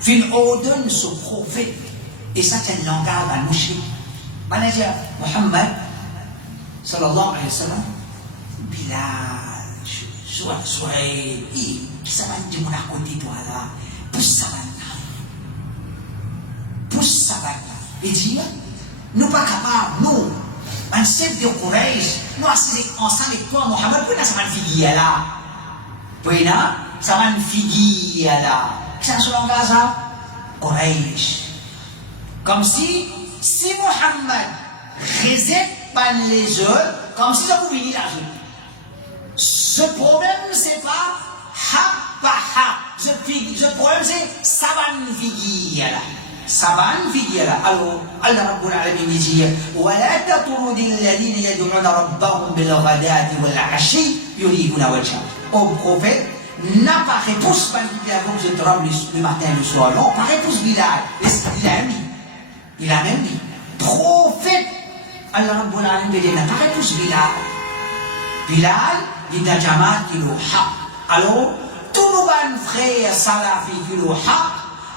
fait ordonne ce prophète. Et ça, c'est un langage à mouchrik. Manager Muhammad, sallallahu alayhi wa sallam, Bilal, Suhaib, qui ça va dire mon à côté toi là, pousse ça va. Pousse ça va. Et dit, nous pas capables, nous, un chef de Quraysh, nous assis ensemble avec toi, Muhammad, pour ça va une fille là. Pour ça va une fille là. C'est ce langage là, Quraysh. Comme si Muhammad réside par les autres, comme si ça pouvait venir la journée. Ce problème, c'est pas haq par haq. Ce problème, c'est savan figiyala. Savan figiyala. Alors, Allah Rabbul Alamin dit وَلَا تَطُرُدِ الَّذِينَ يَدْعُونَ رَبَّهُمْ بِالْغَدَاةِ وَالْعَشِيِّ يُرِيدُونَ وَجْهَهُ. Au prophète, n'a pas réponse par qui avant que je tremble le matin et le soir. Non, pas réponse Bilal. Il a même dit, prophète, Allah Rabbul Alamin dit, n'a pas réponse Bilal. Bilal, il n'a jamais dit le haq. Alors, tous nos frères salafis qui le haq,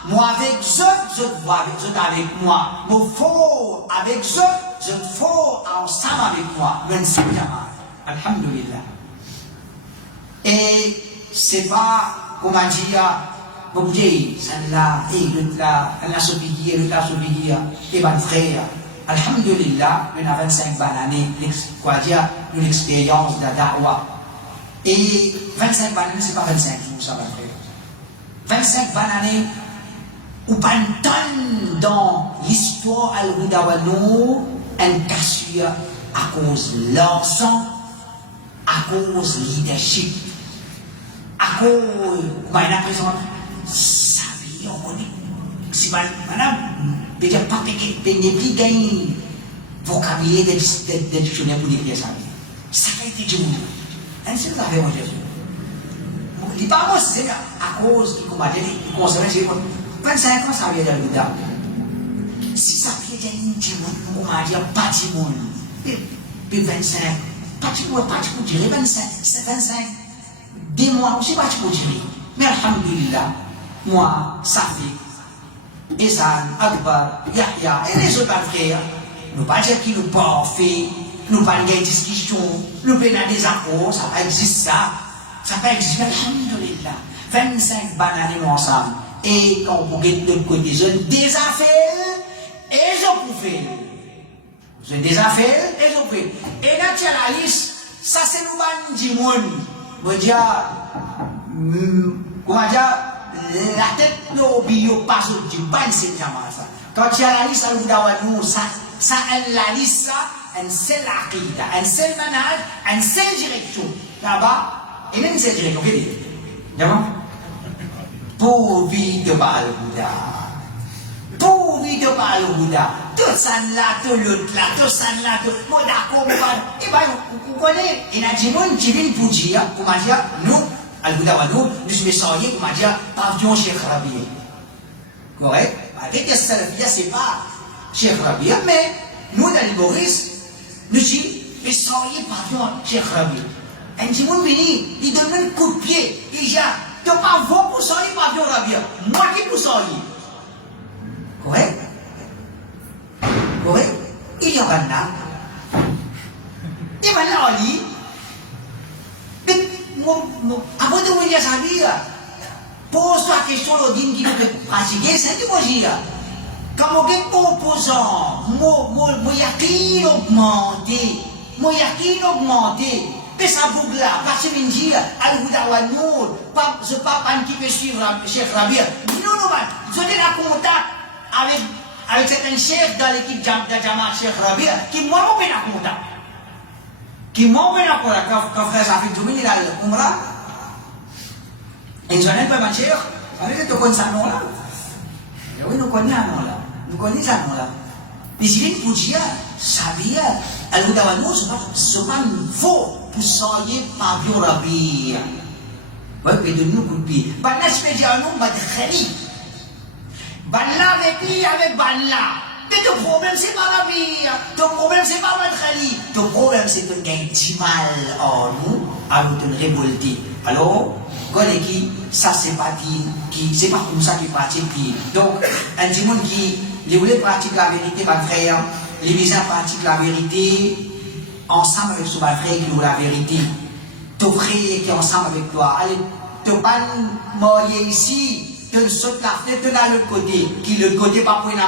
moi avec eux, je vois avec moi. Moi faux avec eux, je faux ensemble avec moi. Même si jamais. Alhamdulillah. Et c'est pas, comment dire, bon Dieu, celle-là, et l'autre là, elle a sauvé, l'autre a sauvé, et mon frère. Alhamdulillah, on a 25 années, quoi dire, une expérience de la da'wah. Et 25 années, c'est pas 25 jours, ça va frère. 25 années, ou pas une tonne dans l'histoire al-Hudawano, un cassure à cause de leur sang, à cause de leadership, à cause, comment il a présent, ça vie, on connaît. Si madame, déjà pas plus gagné vocabulaire de dictionnaire pour décrire ça. Ça a été du monde. Et c'est ça fait mon Jésus. Il pas moi, c'est à cause du combat, il concerne 25 ans, ça vient de l'Ouda. Si ça vient du monde, on va dire pas du monde. Puis 25, pas du monde, dire 25, c'est 25. Des mois aussi, pas du monde dire. Mais alhamdulillah, moi, ça fait. Esan, Akbar, Yahya, et les autres frères, nous pas dire qu'ils nous pas fait, nous pas de discussion, nous pas des accords, ça pas existe ça. Ça pas existe, mais alhamdulillah. 25 bananes ensemble. Et quand vous êtes de l'autre côté, je des affaires et je pouvais. Je des affaires et je pouvais. Et là, tu as la liste, ça c'est nous ban du monde. Je dire, comment dire, la tête de bio passe du ban, c'est jamais ça. Quand tu as la liste, ça a la liste, ça, une seule aqida, une seule manage, une seule direction. Là-bas, et même cette direction, qu'est-ce que tu d'accord? Pour vivre par le Bouddha. Pour vivre par le Bouddha. Tout ça là, tout l'autre là, tout ça là, tout. Moi d'accord, et bien, vous connaissez, il y a des gens qui viennent pour dire, comment dire, nous, Al-Bouddha wa nous sommes sortis, comment dire, pavillon Cheikh Rabia. Correct? Avec les salafiyas, c'est pas Cheikh Rabia, mais nous, dans les Boris, nous sommes sortis pavillon Cheikh Rabia. Et les gens viennent, ils donnent un coup de pied, ils disent, tu n'as pas 20% de pavillon Rabia, moi qui pour sortir. Correct? Correct? Il y a un an. Il y a un an, avant de vous dire ça, pose-toi la question de dire qu'il faut pratiquer, c'est ce que je dis. Quand on est opposant, mon yakin augmenté, mais ça bouge là, parce que je dis, Al-Houda wa Nour, ce papa qui peut suivre Cheikh Rabia, non, je suis en contact avec certains chefs dans l'équipe de Jamaat Cheikh Rabia, qui m'ont pas en contact. Qui m'ont fait encore quand frère Safik Djoumi il a l'Umrah. Et j'en ai pas ma chère. On est de connaître ça non là. Oui, nous connaissons non là. Nous connaissons ça non là. Mais si vient pour dire, ça vient. Al-Houda wa Nour, c'est pas faux pour soigner pavillon Rabia. Oui, mais de nous coup de pied. Pas n'est-ce pas dire nous, pas de khali. Banla avec lui, avec Banla. Mais ton problème, c'est pas la vie. Ton problème, c'est pas votre Ali. Ton problème, c'est que tu as du mal en nous, alors tu es révolté. Alors, ça, c'est pas qui, c'est pas comme ça qu'il pratique. Donc, un petit monde qui, les voulait pratiquer la vérité, mon frère, les visins pratiquent la vérité, ensemble avec son frère qui veut la vérité. Ton frère qui est ensemble avec toi. Allez, te pas marier ici. Tu sautes la fenêtre de l'autre côté, qui l'autre côté, pas pour une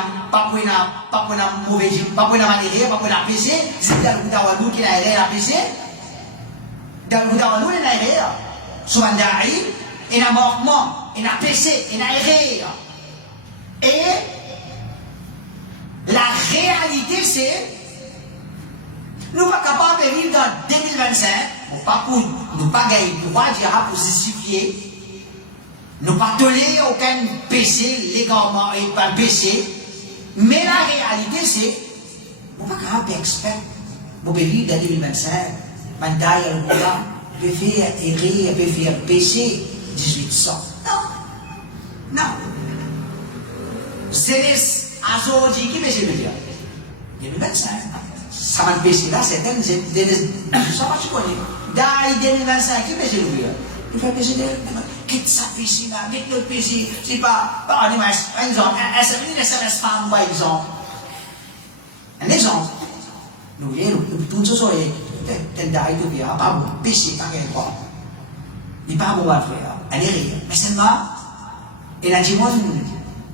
mauvaise, pas pour une manière, pas pour une PC, c'est dans le Goudawadou qui a l'air à PC. Dans le Goudawadou, il a l'air. Souvent, il a mortement, il a PC, il a l'air. Et la réalité, c'est, nous ne sommes pas capables de vivre dans 2025, nous ne pas gagner le droit pour justifier. Nous pas tolérer aucun péché légalement et pas péché. Mais la réalité c'est, nous pas capable d'expert. Nous pouvons vivre dans 2025. Mandaï al-Qura peut faire errer, peut faire péché 1800. Non. Non. C'est Azorji qui péché veut dire 2025. Ça va péché là, c'est un ça va tu connais. Dans 2025 qui péché veut dire. Il fait péché de quitte sa péché là, quitte le péché, c'est pas, par exemple, un SMS femme par exemple. Un exemple. Nous voyons, tout ce soit, tel d'ailleurs, il n'y a pas bon péché, pas quelque part. Il n'y a pas bon frère, elle est rien. Mais seulement, il a dit, moi,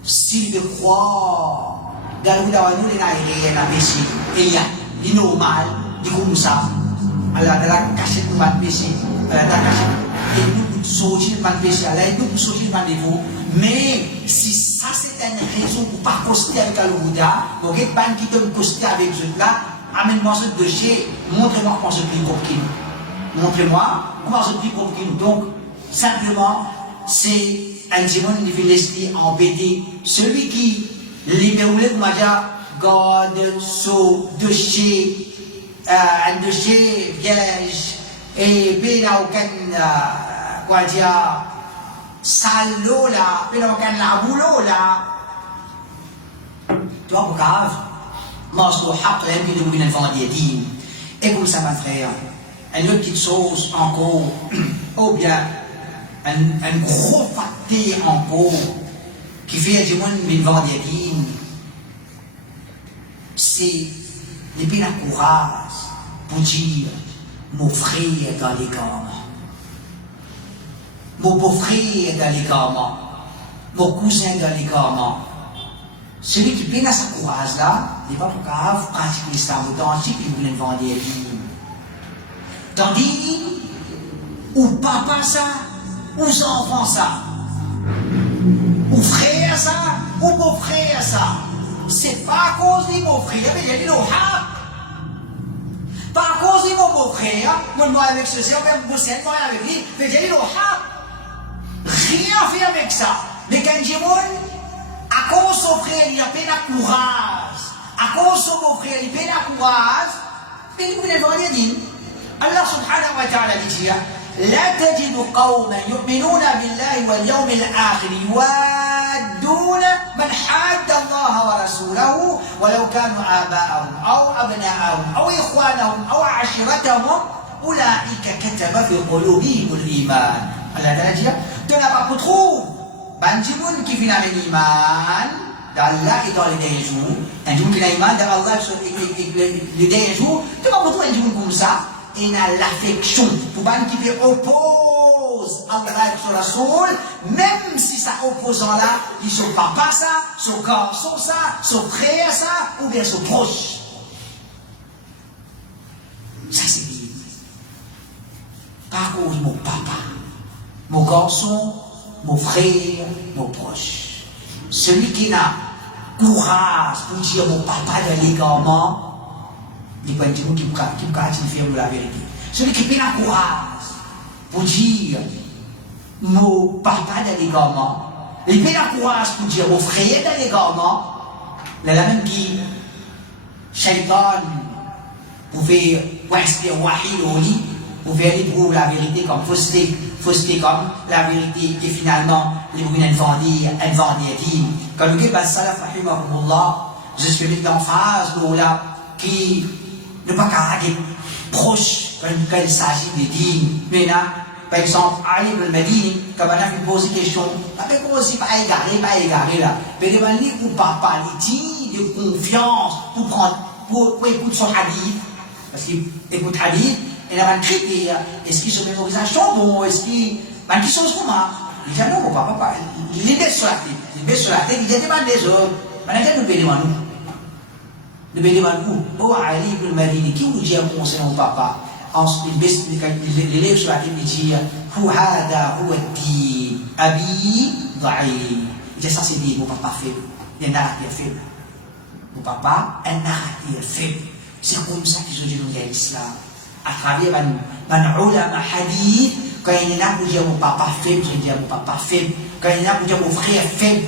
s'il veut croire, dans le bout d'avoir nous, il a rien, il a péché, et il y a, il est normal, il est comme ça. Alors, il a caché tout le péché, il a caché. Et nous sortir de péché, nous sortir de vous. Mais si ça c'est une raison pour ne pas coster avec le Bouddha, donc il y a des gens qui te coster avec eux là, amène-moi ce dossier, montrez-moi comment je suis pour qui nous. Montrez-moi comment je suis pour qui nous. Donc, simplement, c'est un démon qui fait l'esprit embêté. Celui qui libère comme on dit, garde son dossier, un dossier vierge. Et puis, il n'y a aucun, quoi dire, salaud là, puis il n'y a aucun laboulot là. Tu vois, pour grave, moi, je trouve que l'homme qui devient vendredi. Et comme ça, mon frère, une autre petite chose encore, ou bien, un gros facteur encore, qui fait du monde une vendredi, c'est, depuis la courage, pour dire, mon frère est dans les gamins. Mon beau-frère est dans les gamins. Mon cousin est dans les gamins. Celui qui peine à sa courage là, il n'est pas pour grave, pratiquer l'islam authentique, il voulait vendre des lignes. Tandis, ou papa ça, ou enfant ça, ou frère ça, ou beau-frère ça. C'est pas à cause de mon frère, mais il y a des lois. Par cause de mon beau-frère, moi avec ceci, on va me moi avec lui, mais j'ai dit, rien fait avec ça. Mais quand j'ai à cause de son frère, il a peine à courage. À cause de son beau-frère, il a peine à courage. Mais il voulait voir les dînes. Allah subhanahu wa ta'ala dit, لا تجد قوما يؤمنون بالله واليوم الآخر يوادون من حاد الله ورسوله ولو كانوا آباءهم أو أبناءهم أو إخوانهم أو عشيرتهم أولئك كتب في قلوبهم الإيمان. Allah Ta'ala dit, tu n'as pas trouvé Banjimoun qui vient avec l'iman d'Allah et dans les derniers jours, un jour qui a l'iman d'Allah et les derniers jours, tu n'as pas trouvé un jour comme ça. Il a l'affection pour ban qui oppose Allah et son Rasoul, même si ça opposant là, ils sont papa ça, son garçon ça, son frère ça, ou bien son proche. Ça c'est bien. Par cause mon papa, mon garçon, mon frère, mon proche. Celui qui n'a courage pour dire mon papa de l'égarement, il peut dire qu'il peut faire la vérité. Celui qui n'a courage pour dire mon papa de l'égarement, il peut avoir courage pour dire mon frère de l'égarement, la même qui, Shaitan, pouvait inspirer Wahid au lit, Pour faire les prouver la vérité comme fausseté comme la vérité, et finalement, les mouvements vendus, quand nous avons salaf, je suis mis l'emphase là, qui ne pas carrément proche quand il s'agit de dîmes. Mais là, par exemple, Ali ibn Madini, quand on a fait poser des questions, pas poser, pas égaré là. Mais il m'a dit pour papa, il dit de confiance, pour prendre, pour écouter son hadith. Parce qu'il écoute hadith, il a un critère. Est-ce qu'il se mémorisation bon? Est-ce qu'il. Ben, qui sont ce moment? Il dit non, mon papa, il est sur la tête. Il est sur la tête, il a demandé des autres. Maintenant, nous demandons nous. Nous demandons, oh, Ali ibn Madini, qui vous dit à mon papa? Ensuite, l'élève sur la tête, il dit, Houhada, Houati, Abi, Da'i. Il dit, ça c'est dit, mon papa faible. Il y a un narratif faible. Mon papa, un narratif faible. C'est comme ça qu'ils ont dit dans l'islam. À travers un ulama hadith, quand il y en a pour dire mon papa faible, je dis mon papa faible. Quand il y en a pour dire mon frère faible,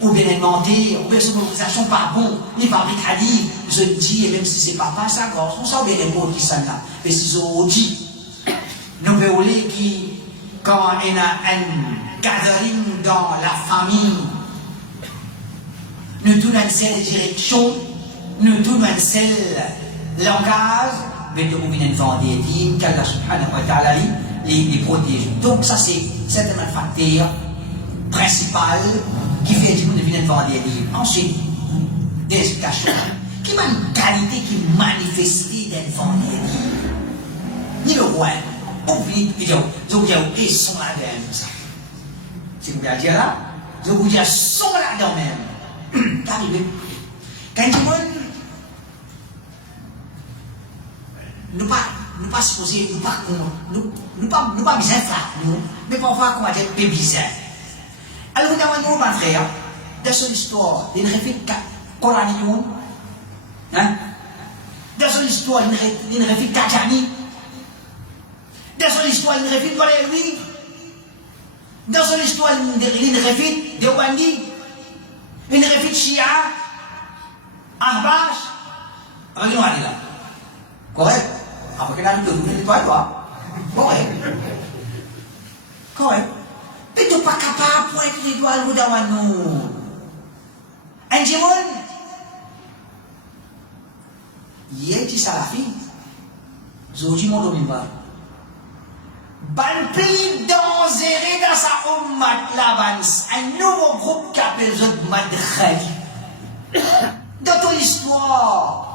ou bien mentir, ou bien son organisation pas bon, ni fabrique hadith, je dis, et même si c'est papa, ça gorge, on sait bien les mots qui sont là. Mais s'ils ont dit, nous voulons qui, quand il y a un gathering dans la famille, nous donnons une seule direction, nous donnons un seul langage, mais nous venons vendre des dîmes, qu'Allah subhanahu wa ta'ala les protège. Donc ça c'est certainement un facteur principal qui fait que nous venons vendre des dîmes. Ensuite, des explications. Qui a une qualité qui manifestée d'un vendre des dîmes? Ni le roi, on vit, je vous dis, ils sont là-dedans, ça. Si vous voulez dire là, je vous dis, ils sont là-dedans même. Qu'arrive? Quand tu vois, nous pas supposés, nous pas bizarre nous, mais parfois comment dire peu bizarre. Alors nous avons mon frère, dans son histoire, il refait coranique, hein? Dans son histoire, il refait Kajani. Dans son histoire, il refait Valérie. Dans son histoire, il refait Dewandi. Il refait Shia, Ahbash. Regardez là. Correct? Apa kena ada dulu itu apa? Correct. Itu pak apa itu jual budawanu. Anjimun. Ye ci salafi. Zoji mon domimba. Ban pays dangereux dans sa ummat l'avance. Un nouveau groupe qui appelle Zod Madkhali. Dans toute l'histoire.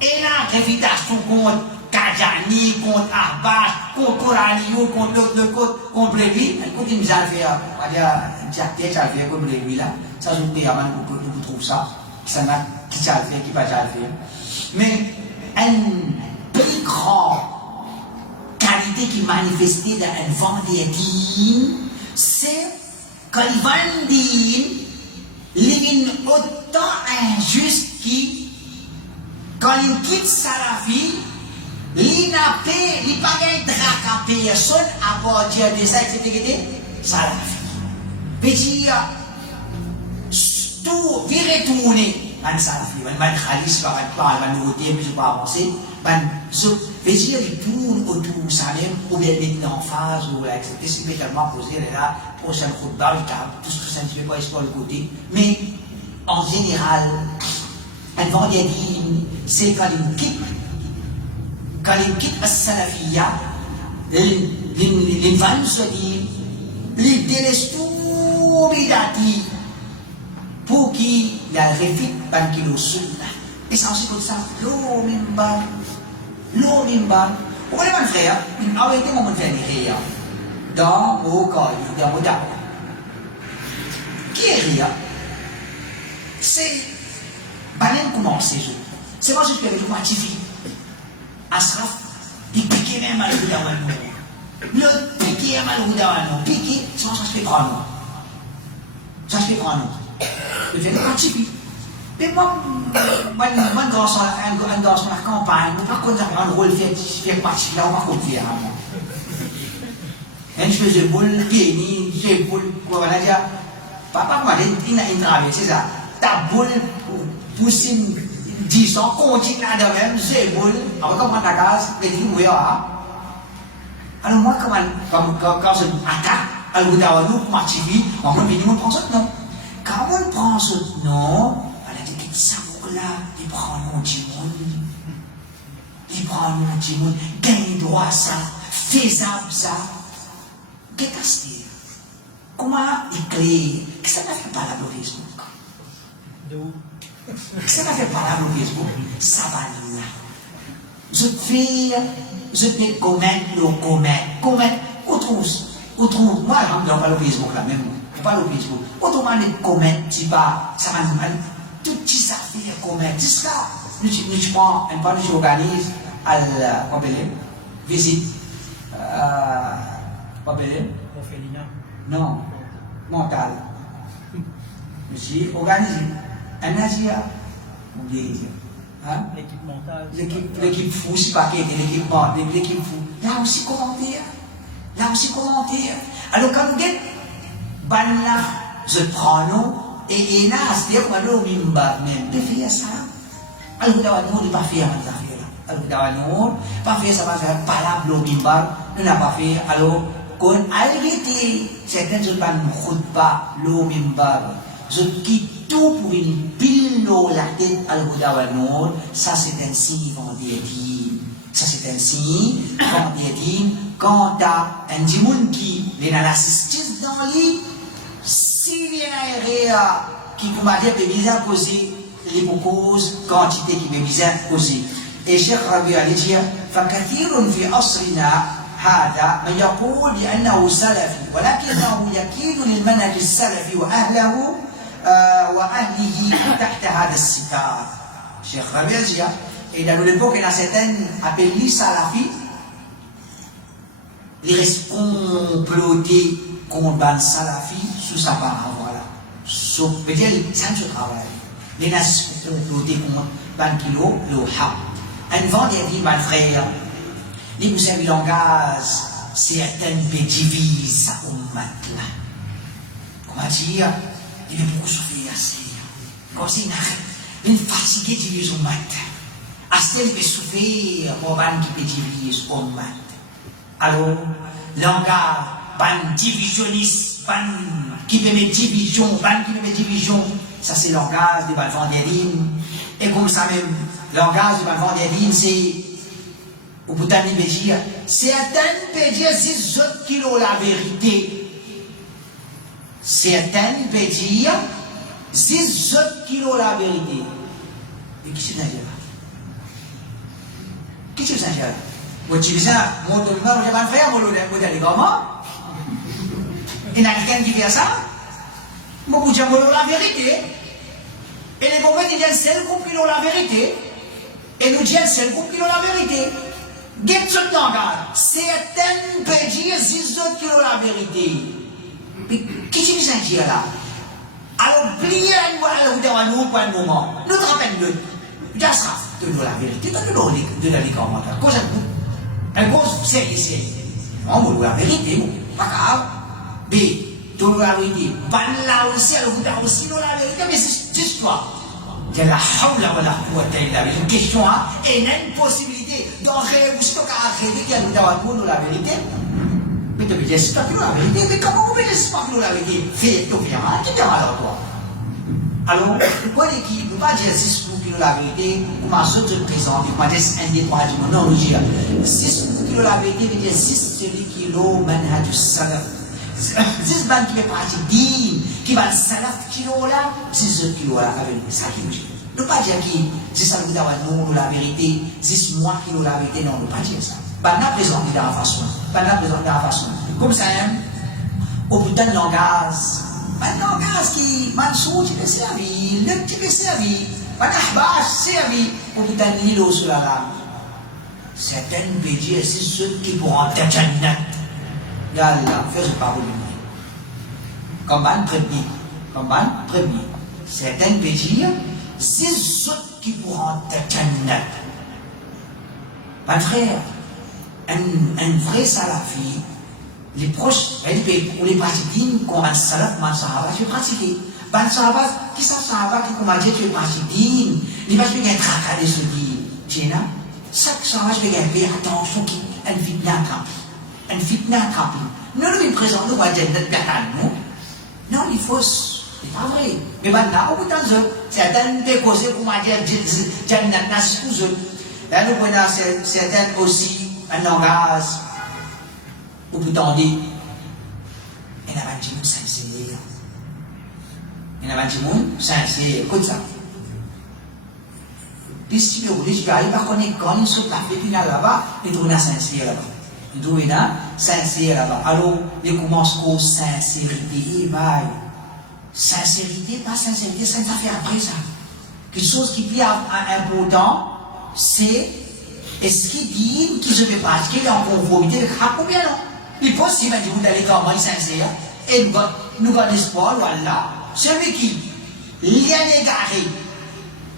Et là, révitation contre Kajani, contre Ahbash, contre Koranio, contre l'autre, contre Brévi. Écoute, il nous a fait, on va dire, Jacques a fait comme Brévi là. Ça, je vous dis, vous trouvez ça. Ça n'a qui ça fait, qui pas ça fait. Mais, une plus grande qualité qui manifestait dans un vendredi, c'est quand il vendit, il est autant injuste qui quand il quitte Salafi, il n'a pas gagné de à personne à partir de ça, etc. Salafi. Petit, tout, virer tourner, un Salafi, un Khalis, un nouveauté, mais je ne pas avancer, petit, il tourne autour de ça même, ou bien mettre en phase, ou etc. C'est spécialement posé là, prochaine khutbah, tout ça, ne fait pas histoire de côté. Mais, en général, un vendredi, c'est quand il quitte la salafiyya, les vannes se disent, les délaissent tout bidati pour qu'il y ait le refit par qu'il y ait le sunna. Et c'est ensuite comme ça, l'eau mimba. Vous voyez mon frère, arrêtez mon frère de rire dans mon corps, dans mon dame. Qui est rire? C'est Banen commence ces jours. C'est moi je peux avec moi TV. Asraf, il piquait même à l'Oudawanou. Le piqué à l'Oudawanou. Piqué, ça se fait prendre. Ça se fait prendre. Je vais pas TV. Mais moi, dans la campagne, par contre, un rôle fait partie là, on va confier à moi. Et je faisais boule, pied, j'ai boule, voilà, dire, papa m'a dit, il a une travail, c'est ça. Ta boule, pour 10 ans, continue à de même, j'ai boule, alors comment ta case, les dit, oui, Alors moi, quand je attaque, alors nous, pour m'activer, on me dit, on prend ce nom. Quand on prend ce nom, on a dit, ça là, il prend mon petit monde. Il prend mon petit monde, gagne droit ça, faisable ça. Qu'est-ce que c'est? Comment il clé? Qu'est-ce que ça fait par là au Facebook? Qu'est-ce que ça fait par là au Facebook? Ça va là. Je fais comment, autrement, moi, je ne pas le Facebook là même, je pas le Facebook. Autrement, les comment, tu vas, ça va mal, tout ça fait comment, tout ça. Nous prends un peu, nous organisons à la visite, Orphelinat. non, mental. Monsieur, organisé, un Asia, on dit, hein? L'équipe mentale. L'équipe fou, c'est pas qu'il y a l'équipe fou. Là aussi commentaire. Alors quand vous dites, je prends nous, et là, c'est-à-dire qu'on a mimba même, de faire ça. Alors vous n'avez pas fait ça. Alors vous n'avez pas fait ça, parce que pas là, le mimba, nous n'avons pas fait. Alors, quand arrêté, certaines ne pas le mimba. Je quitte tout pour une pile dans la tête à l'Oudawanor. Ça, c'est un signe vendredi. Quand tu as un dimon qui est dans l'assistance dans l'île, s'il y a un qui combat des bizarres causés, les causes, quantité qui est bizarre causée. Et Cheikh Rabi allait dire, فكثير في عصرنا هذا من يقول بأنه سلفي ولكنه يكيد للمنهج السلفي وأهله تحت هذا الستار. Cheikh Rabi a dit, et dans l'époque, il y a certains appelés salafis, les restent complotés contre les salafis sous sa part, voilà. Sauf peut-être, ça ne se travaille. Les nazis complotés contre les kilo, le ha. Un vendredi, mon frère, les vous savez, le langage, certaines divisent au matelas. Comment dire? Il est beaucoup souffert assez. Comme si il est fatigué de diviser au matin. Assez il peut souffrir pour ban qui peut diviser au matin. Alors, langage, ban divisionniste, ban qui peut mettre division, ban qui peut mettre division, ça c'est le langage de ban vendredi. Et comme ça même, le langage de ban vendredi, c'est au bout d'un peut dire, certaines peuvent dire 6 autres kilos la vérité. Certaines peuvent dire 6 autres kilos la vérité. Et qui c'est là? Qui c'est ça? Vous dites ça, mon domaine, vous n'avez pas fait, vous l'avez comment? Il y a quelqu'un qui fait ça? Vous dites la vérité. Et les pauvres disent celle qui ont la vérité. Et nous disons celle qui ont la vérité. Get ce langage. Certaines peuvent dire 6 autres qui ont la vérité. Mais qui c'est ça qui est là? Alors, pliez la nous pour un moment. Nous te rappelons de ça. De la vérité, de la commentaires. Cause un cause sérieux. On veut la vérité, pas grave. Mais, de la vérité, pas là aussi, alors vous avez aussi la vérité, mais c'est histoire. Il y a la hawla wa la quwwata illa billah. Une question, et une possibilité d'en rêver, ou c'est qu'à rêver qu'il y a nous la vérité. Mais tu me dis, c'est pas que la vérité, mais comment vous pouvez c'est pas que la vérité? Fais tout bien, qui te alors toi? Alors, pourquoi l'équipe ne peut pas dire 6 pour kilo la vérité, comment je te présente, comment est-ce un des trois du monde? Non, nous dire 6 pour kilo la vérité, veut dire 6 celui qui est l'eau, manhaj salaf. 6 ban qui est pratique digne, qui va le salaf kilo là, 6 kilo là, la vérité. Ça qui nous dit. Ne pas dire qui, c'est ça nous d'avoir nous la vérité, 6 mois kilo la vérité, non, ne pas dire ça. Pas n'a présenté de la façon. Comme ça, au bout d'un langage. Un langage qui, Mansour, tu peux servir, le tu peux servir, un ahbach, servir, au bout d'un îlot sur la lame. Certaines peuvent dire, c'est ceux qui pourront être jannat. Yallah, fais-je pas vous le dire. Comme un premier. Certaines peuvent dire, c'est ceux qui pourront être jannat. Mon frère, un vrai salafi, les proches, ou les pratiquants, qu'on a salaf, man sahaba, tu pratiques. Ban sahaba, qui sont sahaba qui comment dire, tu pratiques. Il va se faire un tracas de ce dit. Tu sais, chaque sahaba, je vais faire attention, un fitna camp. Un fitna attrape. Nous nous présentons nous à Jannat Bertan, nous. Non, il faut. C'est pas vrai. Mais maintenant, au bout d'un jour, certaines des causes pour moi dire Jannat Nas tous eux. Là, nous prenons certaines aussi un langage. Au bout d'un dit, il y a un petit monde sincère. Il y a un petit monde sincère. Écoute ça. Puis si vous voulez, je vais aller par connaître quand il se tape, puis là-bas, il trouve un sincère là-bas. Il trouve un sincère là-bas. Alors, il commence au sincérité. Sincérité, pas sincérité, c'est une affaire après ça. Quelque chose qui est plus important, c'est est-ce qu'il dit qu'il se fait pas, est-ce qu'il est en conformité avec ça ou bien non. Il est possible que vous allez comment il est sincère, et nous avons l'espoir, voilà, celui qui l'y a égaré,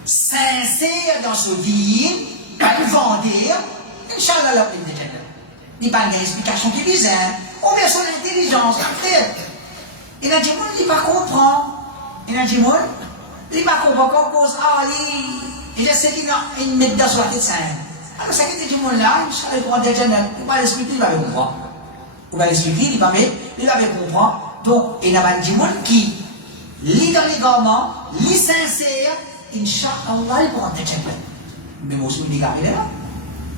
sincère dans ce dire, pas le vendre, Inch'Allah, la pleine de Jannah. Il n'y a pas d'explication qui disait, ou bien son intelligence, après. Il y a des gens qui ne comprennent. Il y a des gens qui ne comprennent pas cause il essaie de mettre dans la tête. Alors, ça qui est des gens là, il prend des gens, il va l'expliquer, il va comprendre. Il va l'expliquer, il va comprendre. Donc, il y a des gens qui lit dans les garments, lit sincère, Inch'Allah, il prend des gens. Mais moi aussi, il est là.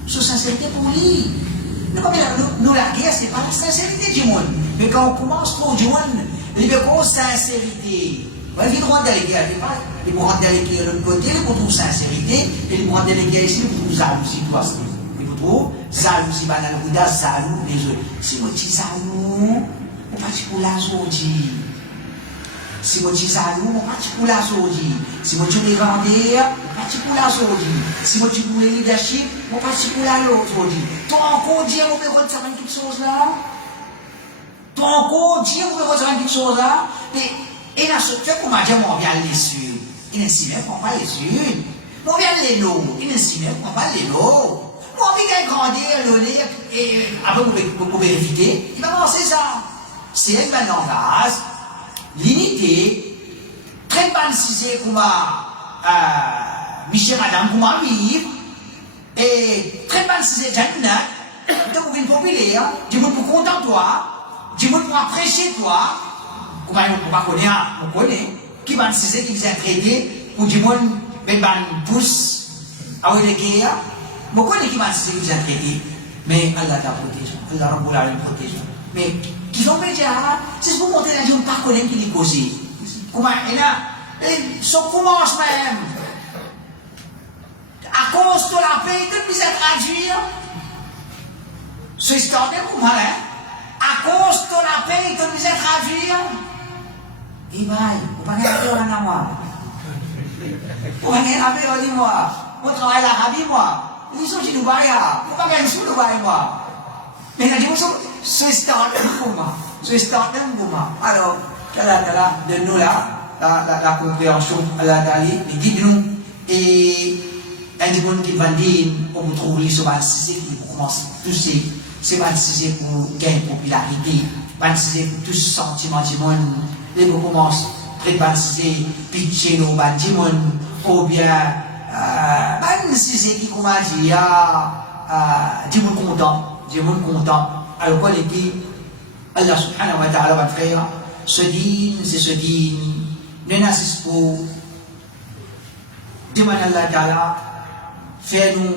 Sous sincérité pour lui. Nous, la guerre, ce n'est pas la sincérité du monde. Mais quand on commence trop du monde, il y a une sincérité. Il y a droit d'aller guerre. Il faut rendre les guerres de l'autre côté, il faut trouver sincérité. Et il faut rendre les guerres ici, il faut trouver jalousie. Il faut trouver jalousie, banal, Bouddha, jaloux, les autres. Si vous dites jaloux, on va dire pour la journée. Si vous dites jaloux, on va dire pour la journée. Si vous dites vendeur, on va dire pour la journée. Si vous dites pour le leadership, on va dire pour la journée. Toi encore dire, on peut retirer quelque chose là. Toi encore dire, on peut retirer quelque chose là. Mais, et là, ce fait qu'on m'a dit, on vient les sur. Il ne s'y met pas les sur. On vient les lots. Il ne s'y met pas les lots. On vient grandir, le et après, vous pouvez éviter. Il va penser ça. C'est un bon langage. L'unité, très bonne cisée comme Michel Madame comme vivre, et très bonne cisée Jannat, donc vous êtes populaire, du monde pour content toi, du monde pour apprécier toi, comme on connaît, qui bonne cisée qui vous a traité, ou du monde, ben pousse, à les guerres, on connaît qui bonne cisée qui vous a traité, mais Allah t'a protégé, Allah Rabbul Alamin protège. Mais qui sont médias, c'est pour montrer la gente par connaître qui est causé. Comment il a, ça commence même. À cause de la paix, de nous traduire. Ce histoire de comment hein? À cause de la paix, de nous traduire. Et bien, on va gagner un mois. On va gagner un mois. On travaille l'Arabie, moi. Ils sont chez nous, on va gagner sous le bail, moi. Mais il a dit, ce histoire de comment? Ce histoire de comment? Alors, de nous là, la compréhension, il guide-nous. Et il y a des gens qui vont dire, on vous trouve sur Bansizé qui commence à pousser. C'est Bansizé pour gagner popularité. Bansizé pour tous sentiments du monde. Les gens commencent à Bansizé, pitcher nos bandimon, ou bien Bansizé qui commence à dire, du monde content. Dieu est content. Alors, quoi, il dit, Allah subhanahu wa ta'ala va faire, ce din, c'est ce din, ne n'assiste pas. Demande Allah ta'ala, fais-nous,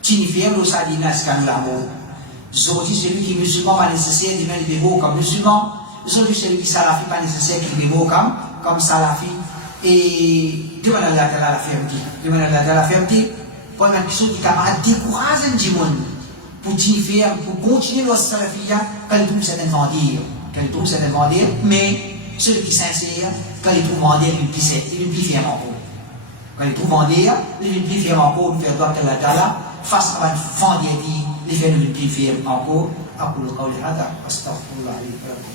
signifier nous ça dit, n'est-ce qu'à nous l'amour. Aujourd'hui, celui qui est musulman, pas nécessaire, il est beau comme musulman. Aujourd'hui, celui qui est salafi, pas nécessaire, qu'il est beau comme salafi. Et demande Allah ta'ala la fermeté. Demande Allah ta'ala la fermeté. Pour une question qui camarade décourage du monde. Pour continuer notre salafia, quand il trouve certaines vendir, mais celui qui est sincère, quand il trouve vendre, il est plus fier encore. Quand il trouve vendre, il est plus fier encore de faire droit à la tala, face à vendre, il fait le plus fier encore. أقول قولي هذا أستغفر الله لي ولكم